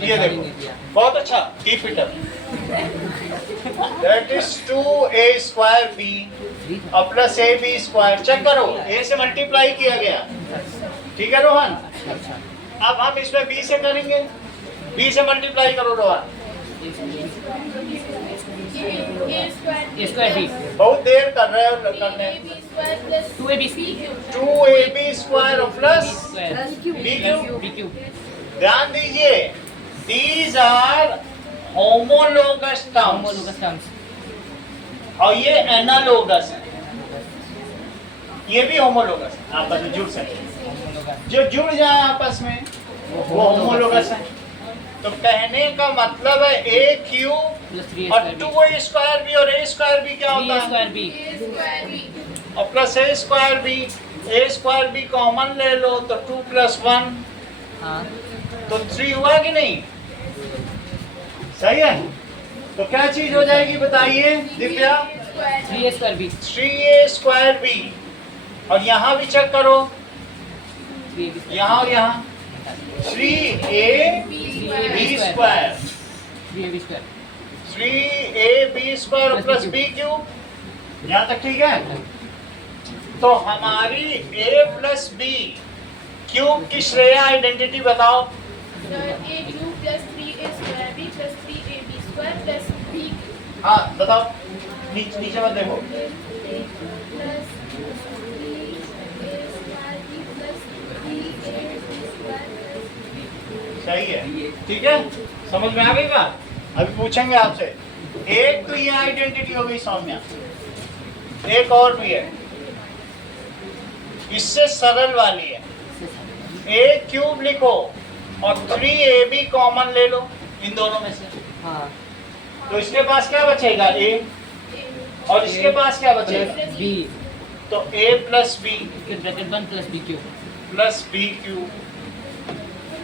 ये देखो बहुत अच्छा, keep it up. That is 2a² b और प्लस ab²। चेक करो, a से मल्टीप्लाई किया गया, ठीक है रोहन। अब हम इसमें b से करेंगे, b से मल्टीप्लाई करो रोहन। बहुत देर कर रहे हो करने। 2ab² plus b³। ध्यान दीजिए, these are homologous terms और ये एनालोगस है, ये भी होमोलोगस है, आपस में जुड़ सकते, जो जुड़ जाए आपस में वो होमोलोगस है। तो कहने का मतलब है a³ और 2a² और a² क्या होता है, और प्लस a² कॉमन ले लो तो 2 + 1 तो 3 हुआ कि नहीं, सही है। तो क्या चीज हो जाएगी बताइए दिव्या, 3a² और यहाँ भी चेक करो, यहाँ और यहाँ 3ab² 3ab² प्लस b³। यहाँ तक ठीक है। तो हमारी a प्लस b³ की श्रेय आइडेंटिटी बताओ। a³ + 3a² + 3ab² + b। हाँ बताओ, नीचे मत देखो। सही है, ठीक है, समझ में आ गई बात। अभी पूछेंगे आपसे, एक तो ये आइडेंटिटी हो गई सौम्या, एक और भी है, इससे सरल वाली है, a³ लिखो और 3ab कॉमन ले लो इन दोनों में से। हाँ। तो इसके पास क्या बचेगा, a, और इसके पास क्या बचेगा, b। तो a plus b (1 + b³ plus b³।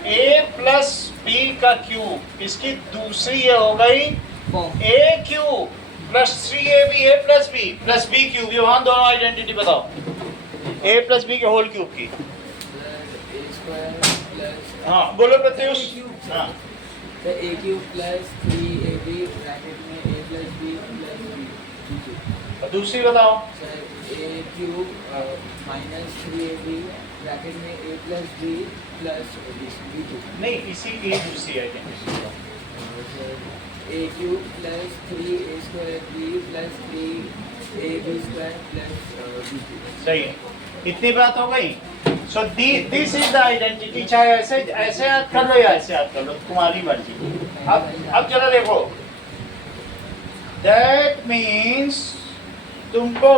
a plus b का क्यूब, इसकी दूसरी ये हो गई a³ plus 3ab a plus b plus b³। ये वहां दोनों आइडेंटिटी बताओ, a प्लस b के होल क्यूब की। हाँ बोलो प्रत्युष। हाँ a³ + 3ab ब्रैकेट में a + b + b³। दूसरी बताओ। a³ - 3ab ब्रैकेट में a + b + b³। नहीं, इसी की दूसरी है a³ + 3a² b + 3ab² + b³। सही है, इतनी बात हो गई। So this is the identity. चाहे ऐसे ऐसे याद कर लो या ऐसे याद कर लो, तुम्हारी मर्जी। अब चलो देखो, दैट मीन्स तुमको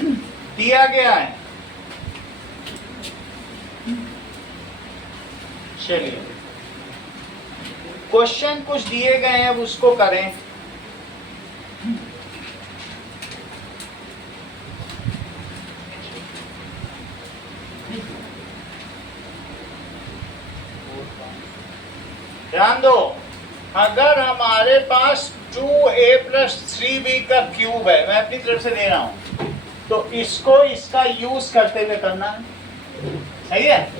दिया गया है, चलिए क्वेश्चन कुछ दिए गए हैं, अब उसको करें। ध्यान दो, अगर हमारे पास 2a + 3b का क्यूब है, मैं अपनी तरफ से दे रहा हूं, तो इसको इसका यूज करते हुए करना है, सही है।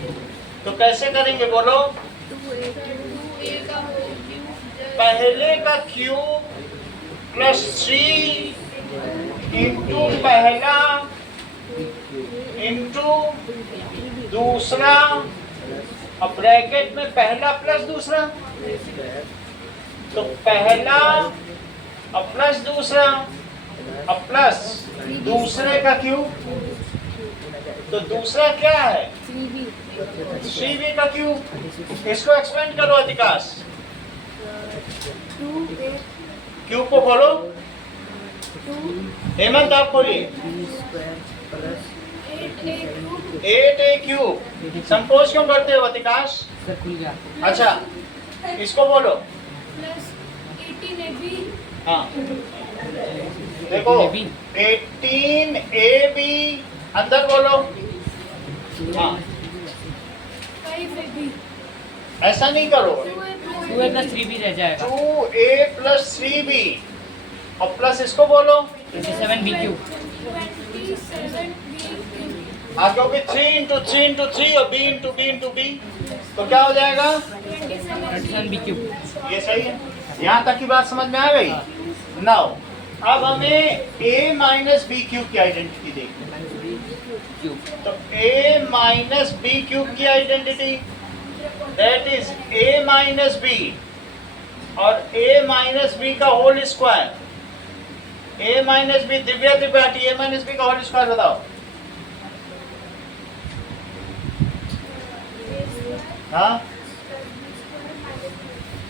तो कैसे करेंगे बोलो, पहले का क्यूब प्लस 3 इंटू पहला इंटू दूसरा, अब ब्रैकेट में पहला प्लस दूसरा, तो पहला अब प्लस दूसरा, अब प्लस दूसरे का क्यूब, तो दूसरा क्या है, 3b का क्यूब। इसको एक्सपेंड करो अधिकाश, क्यूब को खोलो। हेमंत आप खोलिए, 8a³ संकोच क्यों करते हो अधिकाश? अच्छा इसको बोलो, +18ab। हाँ देखो 18ab अंदर बोलो। हाँ 5ab। ऐसा नहीं करो, 2a + 3b रह जाएगा, 2a + 3b और प्लस इसको बोलो 27b³। 27b³। हाँ, क्योंकि 3 into 3 into 3 और b into b into b, तो क्या हो जाएगा? 27 BQ. ये सही है। यहाँ तक की बात समझ में आ गई? नाउ अब हमें a माइनस बी क्यूब की आइडेंटिटी देखनी है। तो a माइनस बी क्यूब की identity that is a minus B और a माइनस बी का whole square. a minus B, Divya Tripathi, a minus B का होल स्क्वायर बताओ। हाँ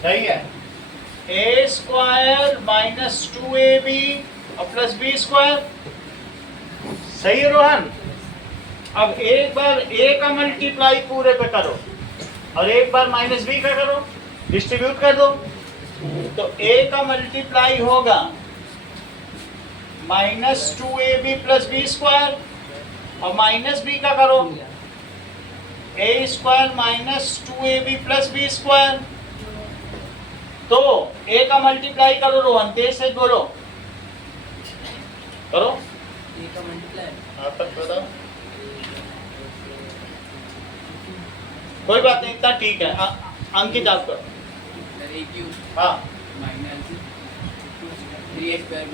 सही है। ए स्क्वायर माइनस 2ab और प्लस बी स्क्वायर, सही है रोहन। अब एक बार a का मल्टीप्लाई पूरे पे करो और एक बार माइनस बी का करो, डिस्ट्रीब्यूट कर दो। तो a का मल्टीप्लाई होगा minus 2ab plus B square और माइनस बी का करो a square minus 2ab plus B square. तो a का मल्टीप्लाई करो रोहन, तेज से बोलो, करो। A का मल्टीप्लाई हाँ तक बताओ, कोई बात नहीं, इतना ठीक है। अंकित आप करो। a क्यूब हाँ, minus 3a square b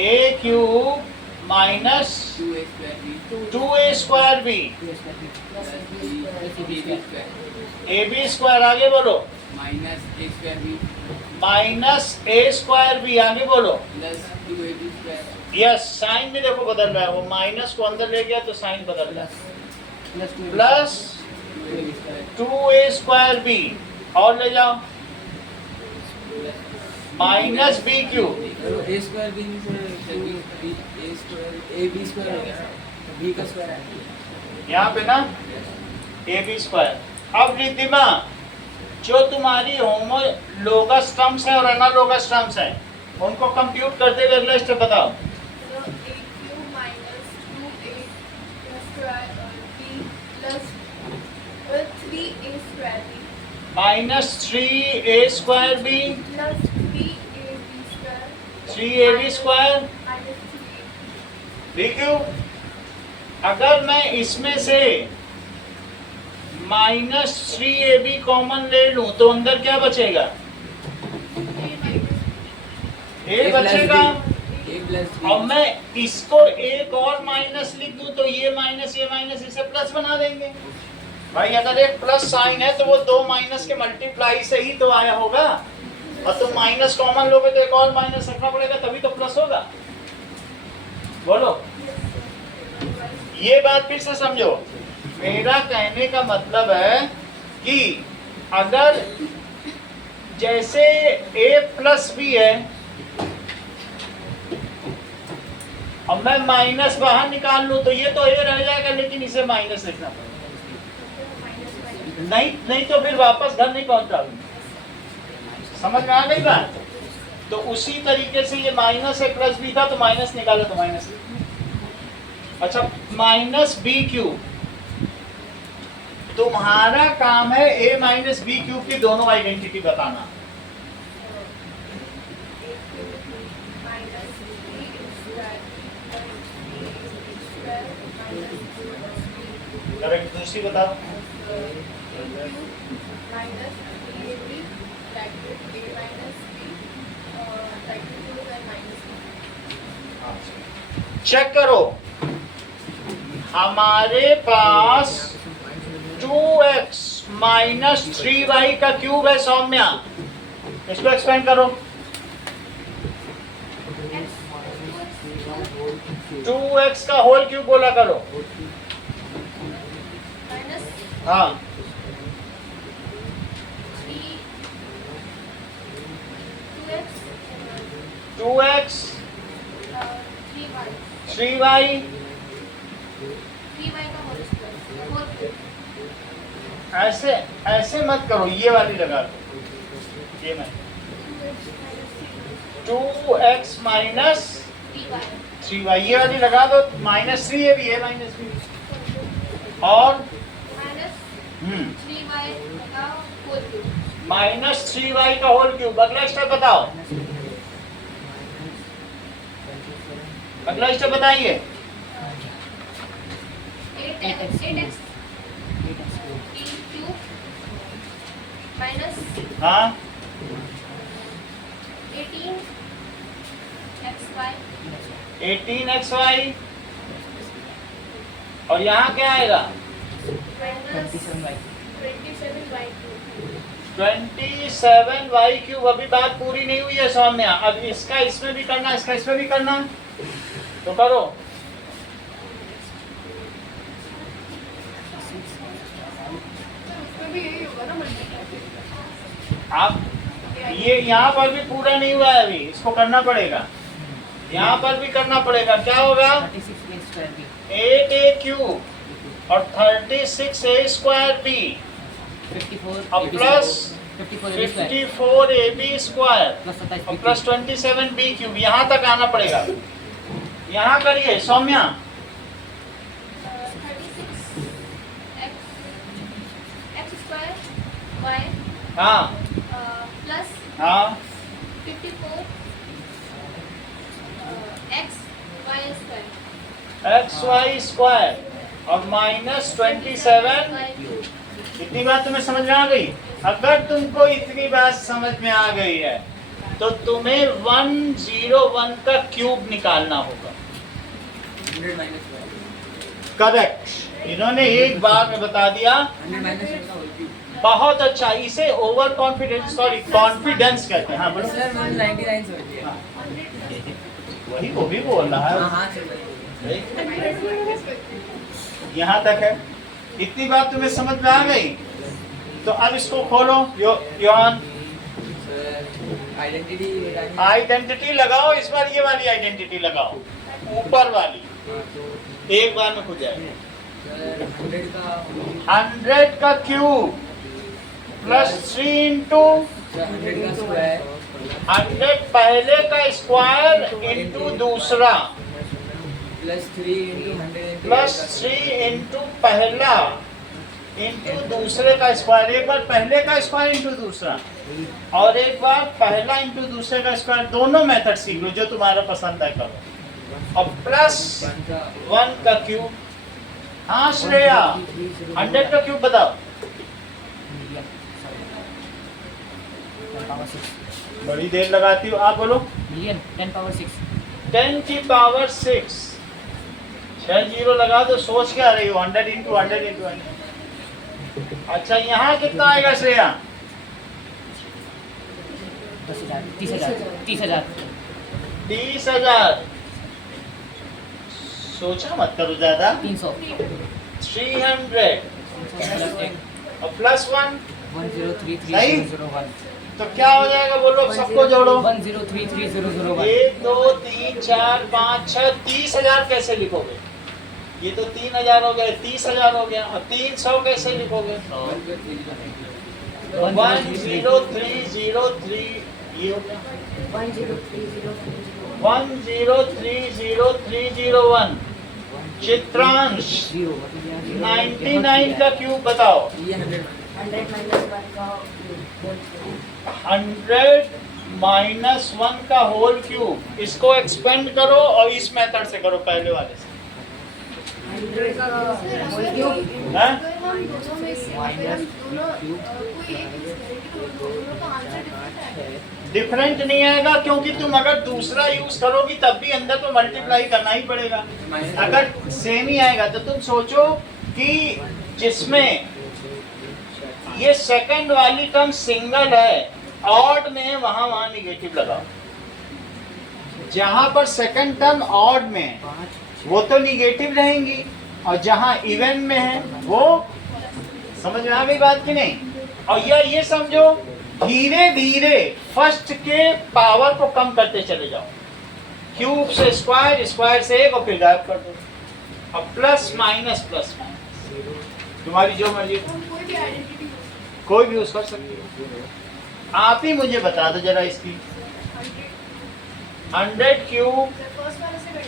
a cube minus 2a square b 2a square B plus b square A B square, आगे बोलो। Minus a square b minus A square B, आगे बोलो। Plus 2ab square yes, sign भी देखो बदल रहा है, वो माइनस को अंदर ले गया तो साइन बदल रहा है। प्लस 2a स्क्वायर बी और ले जाओ minus B cube. a square b a square a b square हो गया, b का स्क्वायर है यहाँ पे ना ए बी स्क्वायर। अब रिद्धिमा, जो तुम्हारी होमोलोगस टर्म्स है और एनालोगस टर्म्स है उनको कंप्यूट करते हुए अगला स्टेप बताओ। So a cube minus 2a square b plus 3a square b minus 3a square B plus 3ab square 3ab square minus 3a. B cube. अगर मैं इसमें से माइनस 3ab कॉमन ले लूं तो अंदर क्या बचेगा? a बचेगा। a प्लस b अब मैं इसको एक और माइनस लिख दूं तो ये माइनस इसे प्लस बना देंगे। भाई अगर एक प्लस साइन है तो वो दो माइनस के मल्टीप्लाई से ही तो आया होगा, और तुम माइनस कॉमन लोगे तो एक और माइनस रखना पड़ेगा तभी तो प्लस होगा। बोलो, ये बात फिर से समझो। मेरा कहने का मतलब है कि अगर जैसे a प्लस बी है, अब मैं माइनस बाहर निकाल लूं तो ये तो a रह जाएगा, लेकिन इसे माइनस लिखना पड़ेगा। नहीं तो फिर वापस घर नहीं पहुंच जाओगे। समझ में आ गई बात? तो उसी तरीके से ये माइनस है प्लस बी था तो माइनस निकालो तो माइनस। अच्छा, माइनस बी क्यूब, तुम्हारा काम है a माइनस बी क्यूब की दोनों आइडेंटिटी बताना। करेक्ट, दूसरी बताओ। Minus 3ab bracket a minus b bracket 2 and minus b. Check करो, हमारे पास 2x माइनस 3y का क्यूब है सौम्या, इसको एक्सपेंड करो। 2x का होल क्यूब बोला करो। Minus हाँ 2x 3y 3y का होल स्क्वायर ऐसे ऐसे मत करो, ये वाली लगा दो। ये मैं 2x माइनस 3y ये वाली लगा दो। माइनस 3 है भी है, माइनस भी और minus 3y का होल क्यूब माइनस 3y का होल क्यूब। अगला स्टेप बताओ, अगला स्टेप बताइए। 8 8x cube minus हाँ 18xy और यहाँ क्या आएगा? minus 27y 27y cube 27y cube. अभी बात पूरी नहीं हुई है सौम्या, अब इसका इसमें भी करना, इसका इसमें भी करना, तो करो। उसमें भी यही होगा ना मल्टीप्लाई। आप ये यहाँ पर भी पूरा नहीं हुआ है, अभी इसको करना पड़ेगा, यहाँ पर भी करना पड़ेगा। क्या होगा? 36a square b 8a cube और 36a स्क्वायर बी 54 और plus 54 ab square 54ab square plus 27 और प्लस 27b क्यूब। यहाँ तक आना पड़ेगा। यहाँ करिए सौम्या। 36x square y हाँ plus हाँ 54 x y square xy square और माइनस 27। y cube इतनी बात तुम्हें समझ में आ गई? अगर तुमको इतनी बात समझ में आ गई है तो तुम्हें 101 का क्यूब निकालना होगा। 100 minus y करेक्ट, इन्होंने एक बार में बता दिया। 100 minus y का whole cube बहुत अच्छा, इसे ओवर कॉन्फिडेंस, सॉरी कॉन्फिडेंस कहते हैं। हाँ बोलो। सर 199 सो दिया वही वो भी बोल रहा हाँ है। हाँ सर यहाँ तक है। इतनी बात तुम्हें समझ में आ गई? तो अब इसको खोलो। योन आइडेंटिटी आइडेंटिटी लगाओ, इस बार ये वाली आइडेंटिटी लगाओ, ऊपर वाली, एक बार में खुद जाएगा। सर 100 का 100 का क्यूब प्लस 3 इंटू 100 का स्क्वायर 100 पहले का स्क्वायर इंटू दूसरा plus 3 into 100 into plus 3 into पहला इंटू दूसरे का स्क्वायर। एक बार पहले का स्क्वायर इंटू दूसरा और एक बार पहला इंटू दूसरे का स्क्वायर। दोनों मेथड सीख लो जो तुम्हारा पसंद है, करो। और प्लस 1 का क्यूब। हाँ श्रेया, 100 का क्यूब बताओ। million 10 power 6 बड़ी देर लगाती हो, आप बोलो। million 10 power 6 10 की पावर 6, 6 जीरो लगा दो। सोच क्या रही हो? 100 इंटू 100 इंटू 100। अच्छा यहाँ कितना आएगा श्रेया? 10,000 30,000 30,000 30,000। सोचा मत करो ज्यादा। 300 300 plus 10 और प्लस 1 10330001 तो क्या हो जाएगा? बोलो, सबको जोड़ो। 10330001 1 2 3 4 5 6 30,000 कैसे लिखोगे? ये तो 3,000 हो गए, 30,000 हो गया। और 300 कैसे लिखोगे? 10303 ये हो गया 1030301। चित्रांश 99 का क्यूब बताओ। ये 100 100 माइनस 1 का होल क्यूब। इसको एक्सपेंड करो और इस मेथड से करो, पहले वाले से। हैं? अगर हम दोनों में से अगर हम दोनों कोई एक यूज करेंगे तो दोनों का आंसर डिफरेंट आएगा। डिफरेंट नहीं आएगा, क्योंकि तुम अगर दूसरा यूज करोगी तब भी अंदर तो मल्टीप्लाई करना ही पड़ेगा। अगर सेम ही आएगा तो तुम सोचो कि जिसमें ये सेकंड वाली टर्म सिंगल है, ऑड में है, वहां निगेटिव लगाओ। जहां पर सेकंड टर्म ऑड में है वो तो निगेटिव रहेंगी, और जहां इवन में है वो, समझ में आ गई बात कि नहीं? और ये समझो, धीरे धीरे फर्स्ट के पावर को कम करते चले जाओ। क्यूब से स्क्वायर, स्क्वायर से 1 और फिर गायब कर दो। और प्लस माइनस प्लस माइनस तुम्हारी जो मर्जी, हम कोई भी आइडेंटिटी कोई भी यूज कर सकती हो। आप ही मुझे बता दो जरा इसकी। 100 क्यूब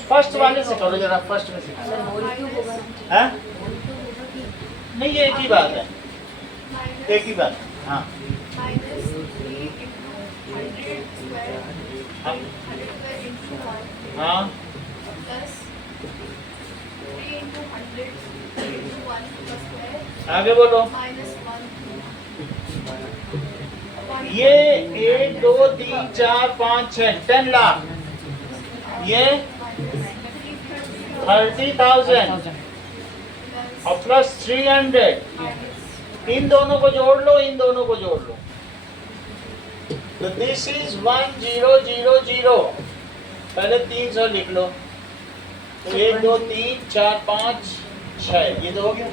फर्स्ट वाले से करो जरा, फर्स्ट में से। हैं? नहीं, ये एक ही बात है, एक ही बात। हाँ माइनस 3 into 100 square हाँ 100 square into 1 हाँ plus 3 into 100 आगे बोलो। ये 1 2 3 4 5 6 10 लाख, ये 30,000 और प्लस 300। इन दोनों को जोड़ लो, इन दोनों को जोड़ लो। तो दिस इज 1000। पहले 300 लिख लो। तो 1 2 3 4 5 6, ये तो हो गया।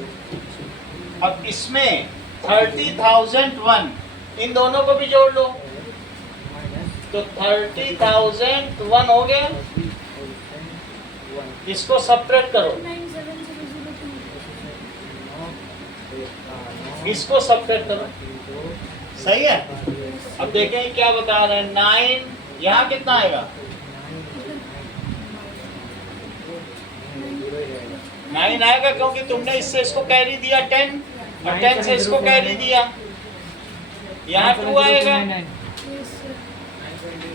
अब इसमें 30,001, इन दोनों को भी जोड़ लो। तो 30,001 हो गया। इसको सब्ट्रैक्ट करो, इसको सब्ट्रैक्ट करो। सही है। अब देखें क्या बता रहे हैं। 9 यहाँ कितना आएगा? 9 आएगा, क्योंकि तुमने इससे इसको कैरी दिया 10 और 10 से इसको कैरी दिया। यहाँ 2 आएगा,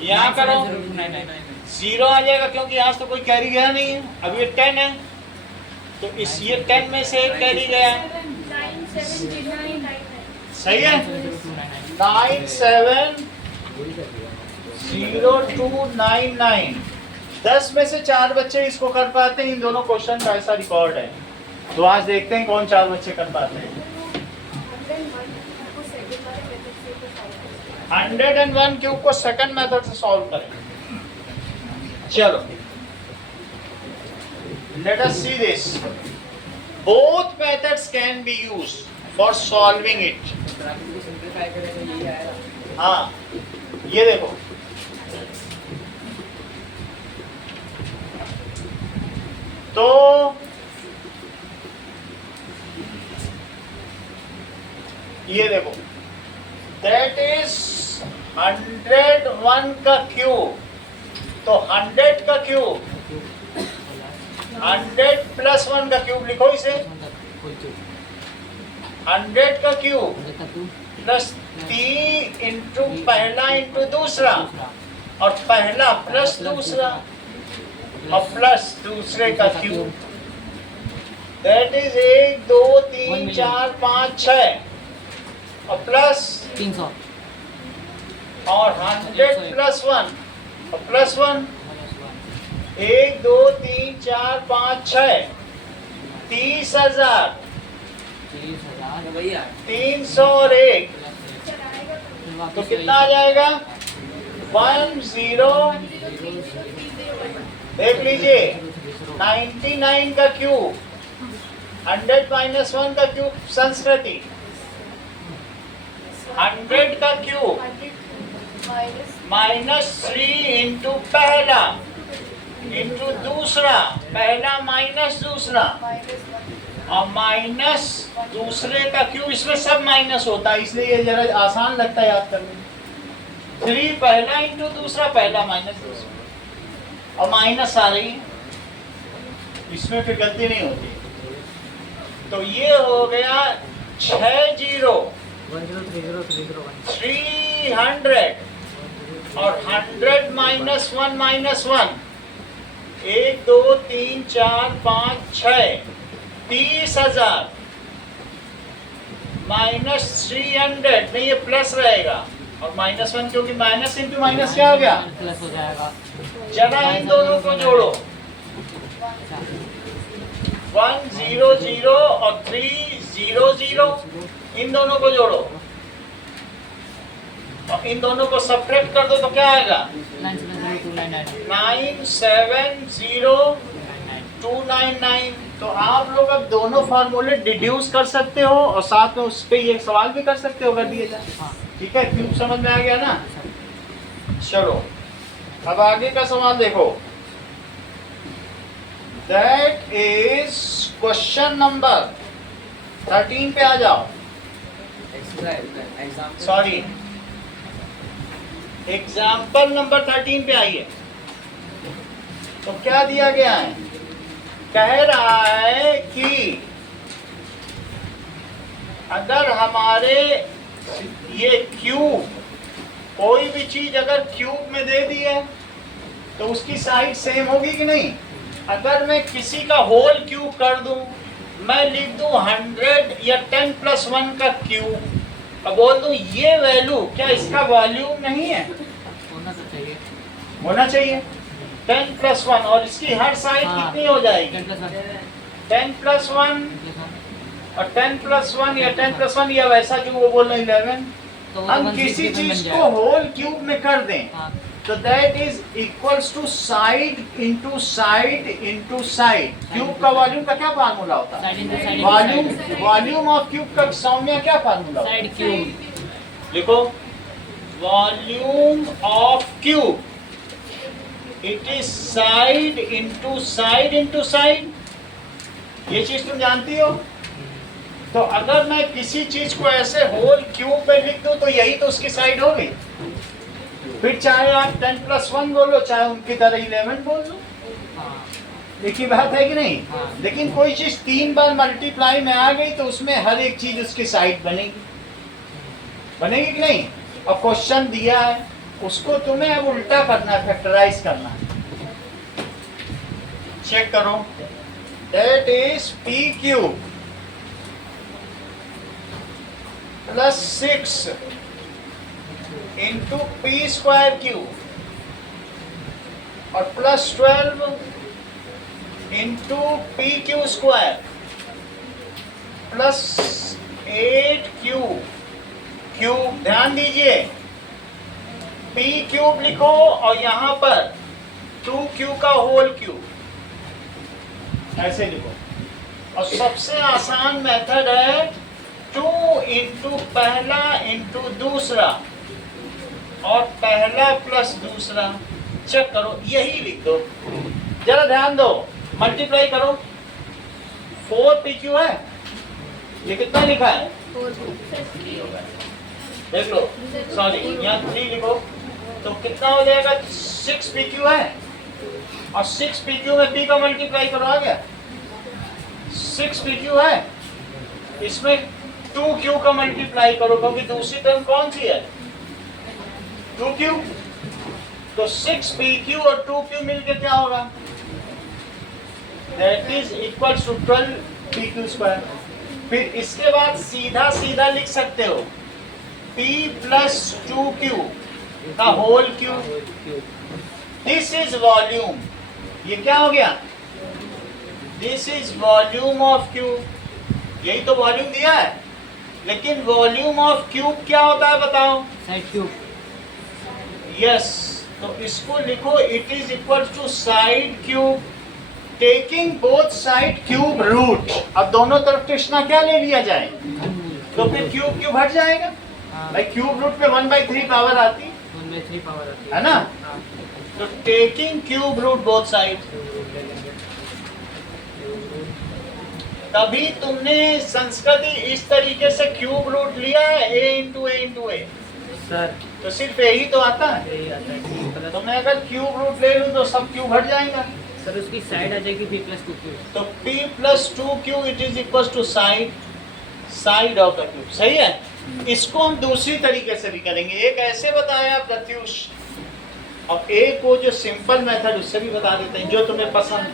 यहाँ करो 0 आ जाएगा, क्योंकि यहाँ तो कोई कैरी गया नहीं है। अब ये 10 है, तो इस ये 10 में से एक कैरी गया। सही है। 970299। 10 में से 4 बच्चे इसको कर पाते हैं। इन दोनों क्वेश्चन का ऐसा रिकॉर्ड है। तो आज देखते हैं कौन 4 बच्चे कर पाते हैं। 101 क्यूब को सेकंड मेथड से सॉल्व करें। चलो, let us see this. Both methods can be used for solving it. Simplify करें तो यही आएगा। हाँ, ये देखो, तो ये देखो, that is 101 का क्यूब। तो 100 का क्यूब, 100 प्लस 1 का क्यूब लिखो इसे। 100 का क्यूब प्लस 3 इंटू पहला इंटू दूसरा, और पहला प्लस दूसरा और प्लस दूसरे का क्यूब। दैट इज 1 2 3 4 5 6 और प्लस 300 और 100 प्लस 1 और प्लस 1। 1 2 3 4 5 6 30,000 भैया 300 और 1, तो कितना आ जाएगा? 10। देख लीजिए, 99 का क्यूब, 100 माइनस 1 का क्यूब संस्कृति, 100 का क्यूब -3 इंटू पहला इंटू दूसरा, पहला माइनस दूसरा और माइनस दूसरे का क्यूब। इसमें सब माइनस होता है, इसलिए ये जरा आसान लगता है याद करने। 3 पहला इंटू दूसरा, पहला माइनस दूसरा और माइनस आ रही है, इसमें फिर गलती नहीं होती। तो ये हो गया 6 0 300 और 100 माइनस 1 माइनस 1। 1 2 3 4 5 6 30,000 माइनस 300 नहीं, ये प्लस रहेगा और माइनस 1, क्योंकि माइनस इंटू माइनस क्या हो गया? प्लस हो जाएगा। चला, इन दोनों को जोड़ो। 100 और 300, इन दोनों को जोड़ो और इन दोनों को सब्ट्रैक्ट कर दो, तो क्या आएगा? 970,299। तो आप लोग अब दोनों फार्मूले डिड्यूस कर सकते हो और साथ में उस पे ये सवाल भी कर सकते हो अगर दिए जाए। ठीक है, क्यूब समझ में आ गया ना? चलो, अब आगे का सवाल देखो। दैट इज क्वेश्चन नंबर 13 पे आ जाओ। सॉरी, एग्जाम्पल नंबर 13 पे आइए। तो क्या दिया गया है? कह रहा है कि अगर हमारे ये क्यूब, कोई भी चीज अगर क्यूब में दे दी है तो उसकी साइड सेम होगी कि नहीं? अगर मैं किसी का होल क्यूब कर दूं, मैं लिख दूं 100 या 10 प्लस 1 का क्यूब, अब बोल दूं ये वैल्यू, क्या इसका वॉल्यूम नहीं है? होना तो चाहिए। होना चाहिए 10 प्लस 1, और इसकी हर साइड हाँ। कितनी हो जाएगी? 10 + 1 10 प्लस 1 और 10 प्लस 1 या 10 प्लस 1 या वैसा जो वो बोल रहे 11, तो वो हम 1 किसी 6 बन चीज जाएगा। को होल क्यूब में कर दें हाँ, तो that is equals to side into side into side. Cube का वॉल्यूम का क्या फार्मूला होता है? Side into side volume of cube का सौम्य क्या फार्मूला होता है? Side cube. लिखो volume of cube, it is side into side. ये चीज तुम जानती हो। तो अगर मैं किसी चीज को ऐसे होल क्यूब में लिख दूं तो यही तो उसकी साइड होगी। फिर चाहे आप 10 प्लस 1 बोलो, चाहे उनकी तरह 11 बोल लो, हाँ, एक ही बात है कि नहीं? हाँ। लेकिन कोई चीज 3 बार मल्टीप्लाई में आ गई तो उसमें हर एक चीज उसकी साइड बनेगी, बनेगी कि नहीं? और क्वेश्चन दिया है, उसको तुम्हें अब उल्टा करना है, फैक्टराइज करना है। चेक करो, that is P cube plus 6 into P square cube और plus 12 into P Q square plus 8 cube. ध्यान दीजिए, पी क्यूब लिखो और यहां पर 2q का होल क्यूब ऐसे लिखो। और सबसे आसान मेथड है 2 इंटू पहला इंटू दूसरा और पहला प्लस दूसरा। चेक करो, यही लिख दो। जरा ध्यान दो, मल्टीप्लाई करो। 4pq है, ये कितना लिखा है? देख लो, सॉरी यहाँ 3 लिखो तो कितना हो जाएगा? 6pq है, और 6pq में p का मल्टीप्लाई करो, आ गया 6pq है। इसमें 2q का मल्टीप्लाई करो, क्योंकि दूसरी टर्म कौन सी है? 2q। तो 6pq और 2q मिलकर क्या होगा? That is equal to 12pq square. फिर इसके बाद सीधा सीधा लिख सकते हो p प्लस 2q का whole cube. This is volume. ये क्या हो गया? This is volume of cube. यही तो वॉल्यूम दिया है, लेकिन वॉल्यूम ऑफ क्यूब क्या होता है बताओ? Side cube. यस, तो इसको लिखो, it is equal to side cube taking both side cube root. अब दोनों तरफ कृष्णा क्या ले लिया जाए? तो फिर क्यूब क्यूब हट जाएगा। हाँ, भाई क्यूब रूट पे 1/3 पावर आती 1/3 पावर आती है ना? हाँ, तो taking cube root both side. तभी तुमने संस्कृति इस तरीके से क्यूब रूट लिया है, a इंटू ए। सर तो सिर्फ यही तो आता है। यही आता है। तो मैं अगर क्यूब रूट ले लूं तो सब क्यूब हट जाएगा। सर उसकी साइड आ जाएगी p + 2q। तो p plus 2q it is equal to side of the cube. सही है। इसको हम दूसरी तरीके से भी करेंगे। एक ऐसे बताया प्रत्युष, और एक वो जो सिंपल मेथड उससे भी बता देते हैं, जो तुम्हें पसंद,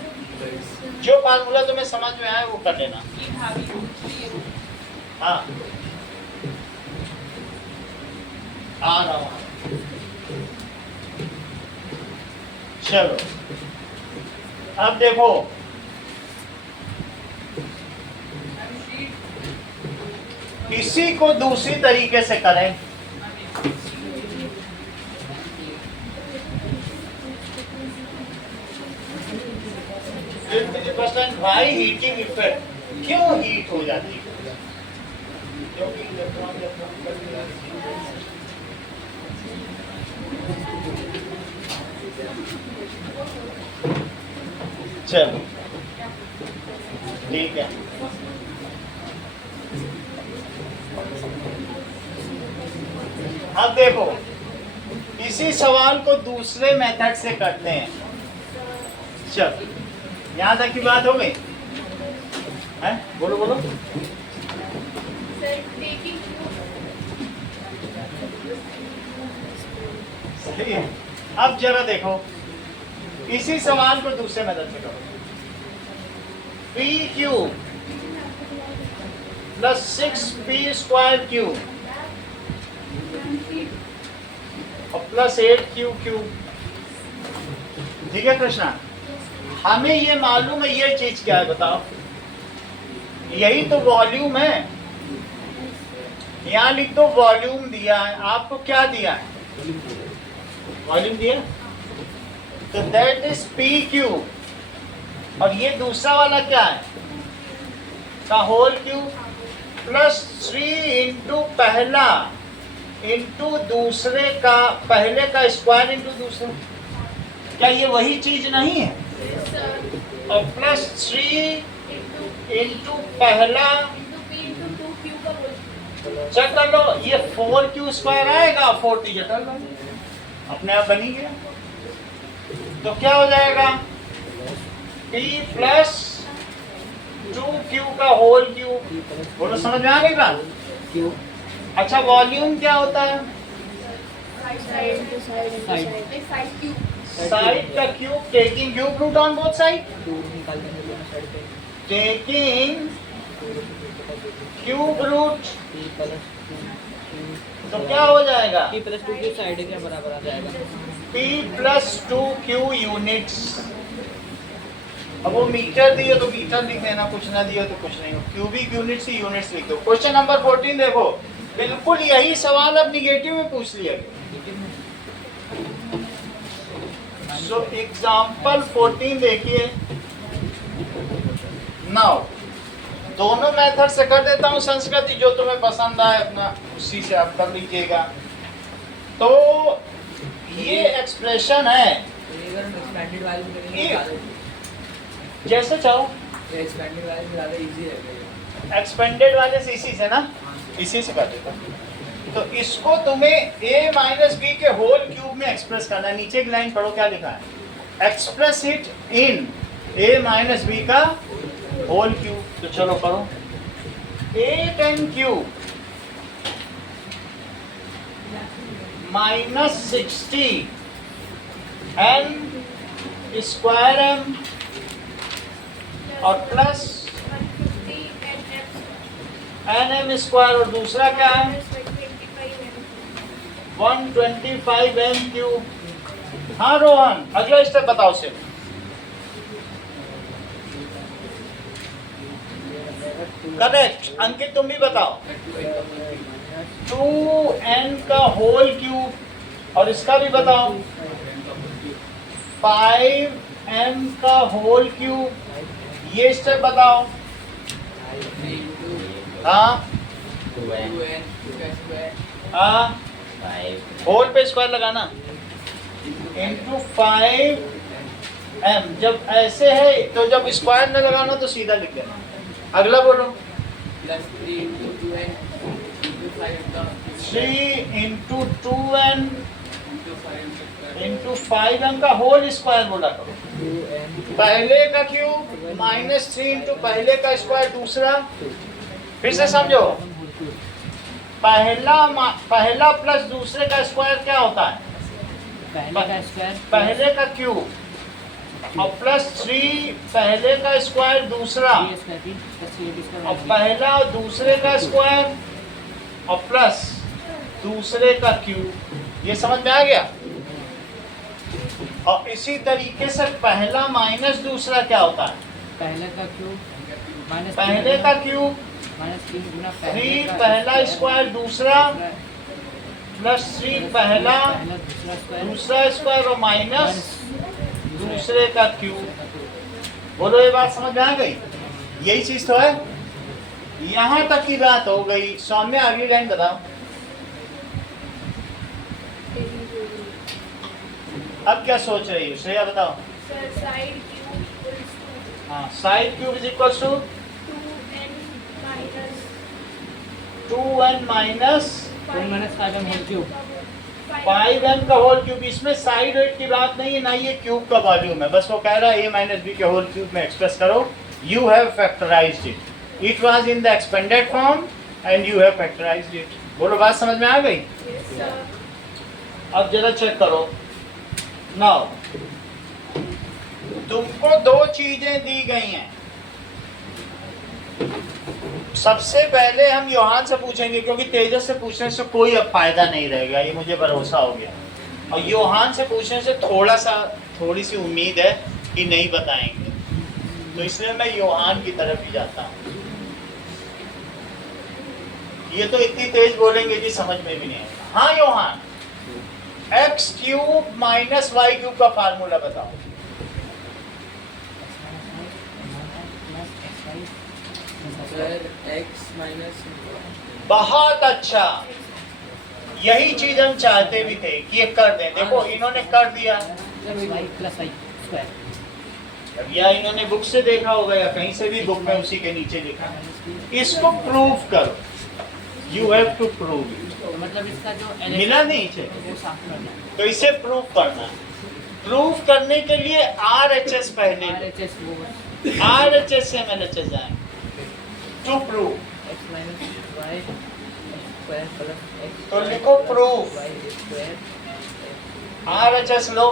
जो फार्मूला तुम्हें समझ में आए वो कर लेना। हाँ, आ रहा हूँ। चलो अब देखो, इसी को दूसरी तरीके से करें। 50% भाई हीटिंग इफेक्ट क्यों हीट हो जाती है? क्योंकि इलेक्ट्रॉन चलो ठीक है। अब देखो, इसी सवाल को दूसरे मेथड से करते हैं। चलो, यहाँ तक की बात हो गई है? बोलो बोलो। सही है। अब जरा देखो, इसी सवाल को दूसरे मेथड से करो। पी क्यूब प्लस 6p² और प्लस 8q3। ठीक है कृष्णा, हमें ये मालूम है ये चीज क्या है बताओ, यही तो वॉल्यूम है। यहाँ लिख दो वॉल्यूम दिया है आपको, क्या दिया है, वॉल्यूम दिया, तो दैट इज PQ। और ये दूसरा वाला क्या है, का होल क्यूब प्लस 3 इंटू पहला इंटू दूसरे का, पहले का स्क्वायर इंटू दूसरा, क्या ये वही चीज नहीं है? और प्लस 3 इंटू पहला, चेक कर लो ये 4q² आएगा, 4t जटल अपने आप बनी गया। तो क्या हो जाएगा, p प्लस 2q का होल क्यूब। बोलो समझ में आ गई बात? अच्छा वॉल्यूम क्या होता है? साइड का cube, taking cube root on both side, taking cube root, तो क्या हो जाएगा, p प्लस 2q साइड के बराबर आ जाएगा। p plus 2q units. अब वो मीटर दिए तो मीटर लिख देना, कुछ ना दिया तो कुछ नहीं, क्यूबिक यूनिट्स ही यूनिट्स लिख दो। क्वेश्चन नंबर 14 देखो, बिल्कुल यही सवाल अब निगेटिव में पूछ लिया गया। सो एग्जाम्पल 14 देखिए। नाउ दोनों मेथड से कर देता हूँ संस्कृति, जो तुम्हें पसंद आए अपना उसी से आप कर लीजिएगा। तो ये एक्सप्रेशन है, एक्सपेंडेड वाले में करेंगे ये- ज़्यादा, जैसे चाहो एक्सपेंडेड वाले में ज़्यादा इजी रहेगा। एक्सपेंडेड वाले से इसी से ना, इसी से कर देता। तो इसको तुम्हें a माइनस बी के होल क्यूब में एक्सप्रेस करना है। नीचे की लाइन पढ़ो क्या लिखा है, express it in a minus B का होल क्यूब। तो चलो करो, 8n³ माइनस 60 n² और प्लस nm² और दूसरा क्या है 125m³। हाँ रोहन, अगला स्टेप बताओ सिर्फ। करेक्ट अंकित, तुम भी बताओ। 2n का होल क्यूब और इसका भी बताओ 5m का होल क्यूब, ये स्टेप बताओ। हाँ हाँ, होल पे स्क्वायर लगाना इंटू 5m। जब ऐसे है तो जब स्क्वायर न लगाना तो सीधा लिख देना। अगला बोलो, plus 3 into 2n into 5 3 into 2n into 5 into 5m का होल स्क्वायर बोला करो। पहले का क्यूब माइनस 3 इंटू पहले का स्क्वायर दूसरा। फिर से समझो, पहला प्लस दूसरे का स्क्वायर क्या होता है, पहले का स्क्वायर पहले का क्यूब और प्लस 3 पहले का स्क्वायर दूसरा और पहला और दूसरे का स्क्वायर और प्लस दूसरे का क्यूब। ये समझ में आ गया? और इसी तरीके से पहला माइनस दूसरा क्या होता है, पहले का क्यूब माइनस पहले का क्यूब माइनस 3 गुना 3 पहला स्क्वायर दूसरा प्लस 3 पहला दूसरा स्क्वायर दूसरा स्क्वायर और माइनस दूसरे का क्यूब। बोलो ये बात समझ में आ गई? यही चीज तो है, यहाँ तक की बात हो गई। सौम्य अगली लाइन बताओ। अब क्या सोच रही हो श्रेया, बताओ। हाँ, side cube is equal to 2n minus 5m whole cube 5m का होल क्यूब। इसमें साइड वेट की बात नहीं है, ना ये क्यूब का वॉल्यूम है, बस वो कह रहा है a माइनस बी के होल क्यूब में एक्सप्रेस करो। You have factorised it, it was in the expanded form and you have factorised it. बोलो बात समझ में आ गई? अब जरा चेक करो। नाउ तुमको दो चीजें दी गई हैं, सबसे पहले हम योहान से पूछेंगे, क्योंकि तेजस से पूछने से कोई अब फायदा नहीं रहेगा, ये मुझे भरोसा हो गया। और योहान से पूछने से थोड़ी सी उम्मीद है कि नहीं बताएंगे, तो इसलिए मैं योहान की तरफ ही जाता हूँ। ये तो इतनी तेज बोलेंगे कि समझ में भी नहीं आएगा। हाँ Yohan, x cube minus Y cube का फार्मूला बताओ। सर x माइनस बहुत अच्छा, यही चीज हम चाहते भी थे कि ये कर दें। देखो इन्होंने कर दिया, वाई प्लस वाई स्क्वायर अब या इन्होंने बुक से देखा होगा या कहीं से भी बुक में उसी के नीचे लिखा है। इसको प्रूव करो, you have to prove it. मतलब इसका जो मिला नहीं इसे, वो साफ करना है। तो इसे प्रूव करना है। प्रूव करने के लिए RHS पहले RHS वो RHS से MLHS जाए to prove. x minus y square plus x तो लिखो प्रूफ, वाई स्क्वायर RHS लो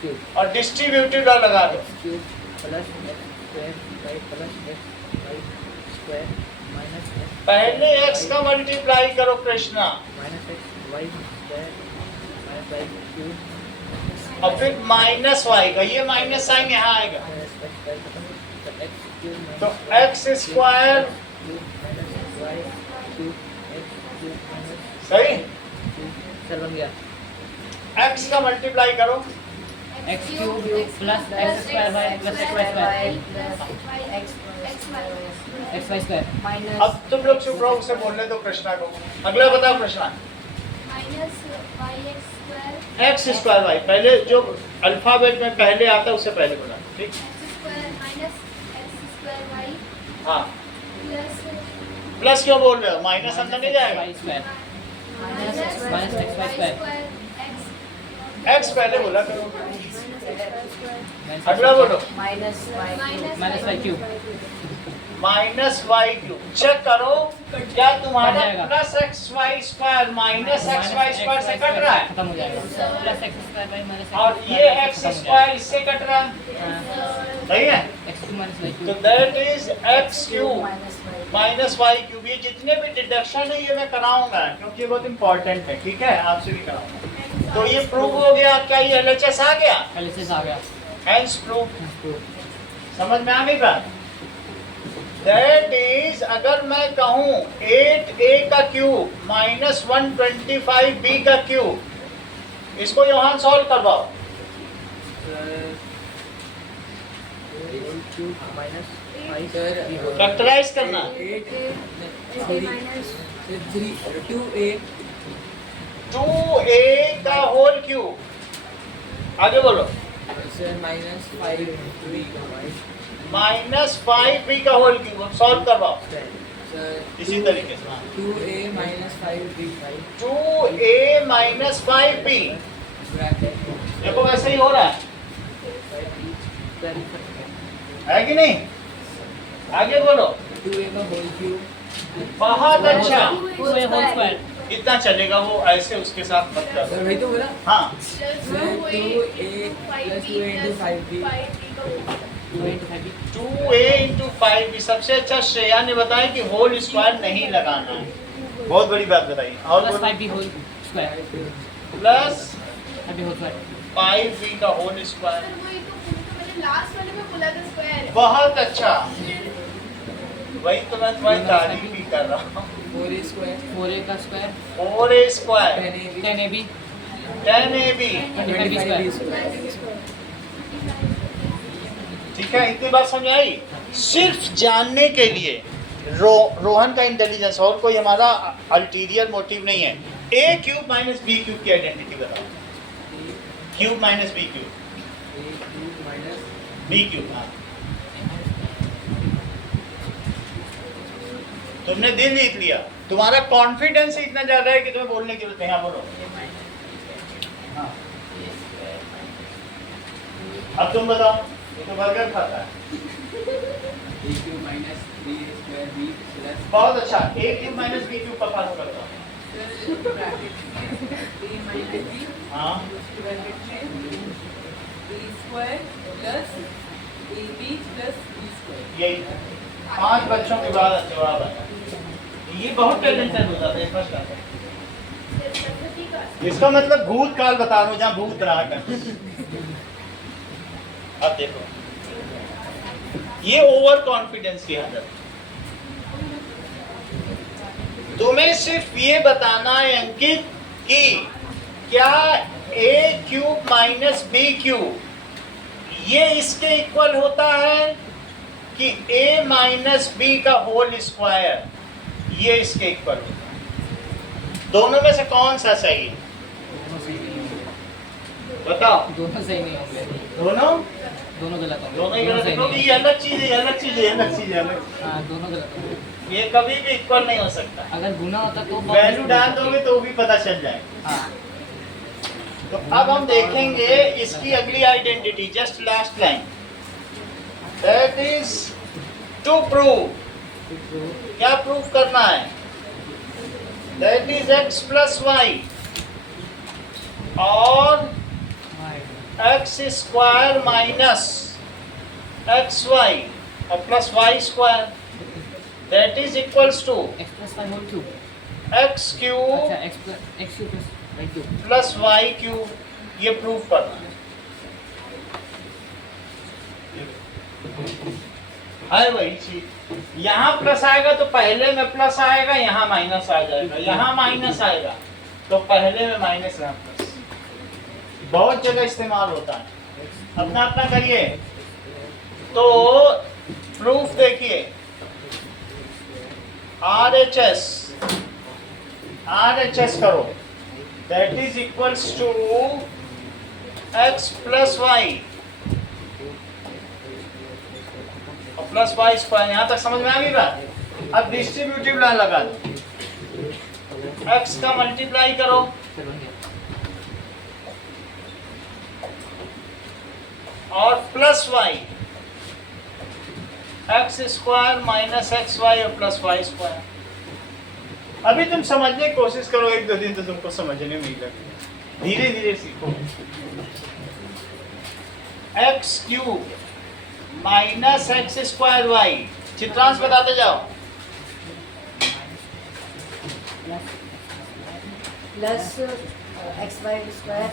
क्यूब और डिस्ट्रीब्यूटिव लॉ लगा दो। Cube plus x square y plus x y square minus x पहले x का मल्टीप्लाई करो Krishna, minus x y square minus Y cube और फिर माइनस वाई का, ये माइनस साइन यहाँ आएगा, माइनस x स्क्वायर खत्म तो x क्यूब तो x square cube minus Y cube x cube minus सही। सर बन गया x का मल्टीप्लाई करो, x cube plus x square y plus x y square x y square अब तुम लोग चुप रहो, उसे बोलने दो कृष्णा को। अगला बताओ कृष्णा, x स्क्वायर वाई, पहले जो अल्फाबेट में पहले आता है उसे पहले बोला, ठीक। हाँ प्लस क्यों बोल रहे हो, माइनस अंदर नहीं जाएगा। Y square minus x y square x पहले बोला करो, अगला बोलो minus Y cube minus Y cube. Check करो क्या तुम्हारा कट जाएगा। Plus x Y square minus x Y square से कट रहा है, खत्म हो जाएगा plus x square y minus और ये एक्स स्क्वायर इससे कट रहा है, सही है। x क्यूब माइनस वाई तो cube that is x cube minus Y cube. ये जितने भी डिडक्शन है ये मैं कराऊंगा क्योंकि ये बहुत इंपॉर्टेंट है, ठीक है, आपसे भी कराऊंगा। तो ये प्रूव हो गया, क्या ये LHS आ गया, LHS आ गया हेंस प्रूव। समझ में आ गई बात। दैट इज अगर मैं कहूं 8a का क्यूब माइनस 125b का क्यूब, इसको यहाँ सॉल्व करवाओ। फैक्टराइज करना, 2a का होल क्यूब, आगे बोलो, माइनस 5b का होल क्यूब, सॉल्व करवाओ इसी तरीके से। 2a minus 5b 2a minus 5b, देखो वैसे ही हो रहा है कि नहीं, आगे बोलो। 2a का whole cube बहुत अच्छा, होल स्क्वायर इतना चलेगा, वो ऐसे उसके साथ मत सर करो। वही तो बोला। हाँ 2a plus 2a into 5b 2a into 5b। सबसे अच्छा श्रेया ने बताया कि होल स्क्वायर नहीं लगाना है, बहुत बड़ी बात बताई। और plus 5b whole square plus 5b whole square 5b का होल स्क्वायर, लास्ट वाले में बोला था स्क्वायर। बहुत अच्छा, वही तो मैं तुम्हारी तारीफ भी कर रहा हूँ। 4a square 4a का square 4a square 10ab 10ab, 25b square ठीक है, इतनी बात समझ आई। सिर्फ जानने के लिए रोहन का इंटेलिजेंस, और कोई हमारा अल्टीरियर मोटिव नहीं है। a cube minus b cube की आइडेंटिटी बताओ, cube minus b cube, a cube minus b cube. हाँ तुमने दिल जीत लिया, तुम्हारा कॉन्फिडेंस इतना ज्यादा है कि तुम्हें बोलने की जरूरत नहीं। हाँ बोलो। हाँ अब तुम बताओ, ये तो बर्गर खाता है। a cube minus 3a square b plus बहुत अच्छा, a cube minus b cube का फार्मूला बताओ। हाँ यही 5 बच्चों के बाद जवाब आया। ये बहुत टैलेंटेड होता था, फर्स्ट आता है। इसका मतलब भूतकाल बता रहा हूँ जहाँ भूत रहा कर। अब देखो, ये ओवर कॉन्फिडेंस की हालत। तुम्हें सिर्फ ये बताना है अंकित कि क्या a cube minus B cube ये इसके इक्वल होता है कि a माइनस बी का होल स्क्वायर ये इसके इक्वल होता है। दोनों में से कौन सा सही है? बताओ। दोनों सही नहीं होंगे, दोनों गलत होंगे। दोनों ही गलत है, क्योंकि ये अलग चीज है, अलग चीज है, अलग चीज है, अलग। हाँ, दोनों गलत होंगे। ये कभी भी इक्वल नहीं हो सकता। अगर गुना होता तो वैल्यू डाल दोगे तो भी पता चल जाएगा। हाँ, तो अब हम देखेंगे इसकी अगली identity, just last line, that is to prove. क्या प्रूव करना है? That is x plus Y और x square minus x Y और plus Y square that is equals to x plus y whole cube। X cube अच्छा, x cube plus y cube। Plus Y cube, ये prove करना है वही चीज। यहाँ plus आएगा तो पहले में प्लस आएगा, यहाँ माइनस आ जाएगा, यहाँ माइनस आएगा तो पहले में माइनस यहाँ प्लस। बहुत जगह इस्तेमाल होता है, अपना अपना करिए। तो प्रूफ देखिए, RHS करो, that is equals to x plus Y और प्लस वाई स्क्वायर। यहाँ तक समझ में आ गई बात? अब डिस्ट्रीब्यूटिव ला लगा दो, x का मल्टीप्लाई करो और plus y, x square minus x Y और प्लस वाई स्क्वायर। अभी तुम समझने की कोशिश करो, एक दो दिन तो तुमको समझने में ही लगेगा, धीरे धीरे सीखो। X cube minus x square y, Chitransh बताते जाओ। Plus x Y square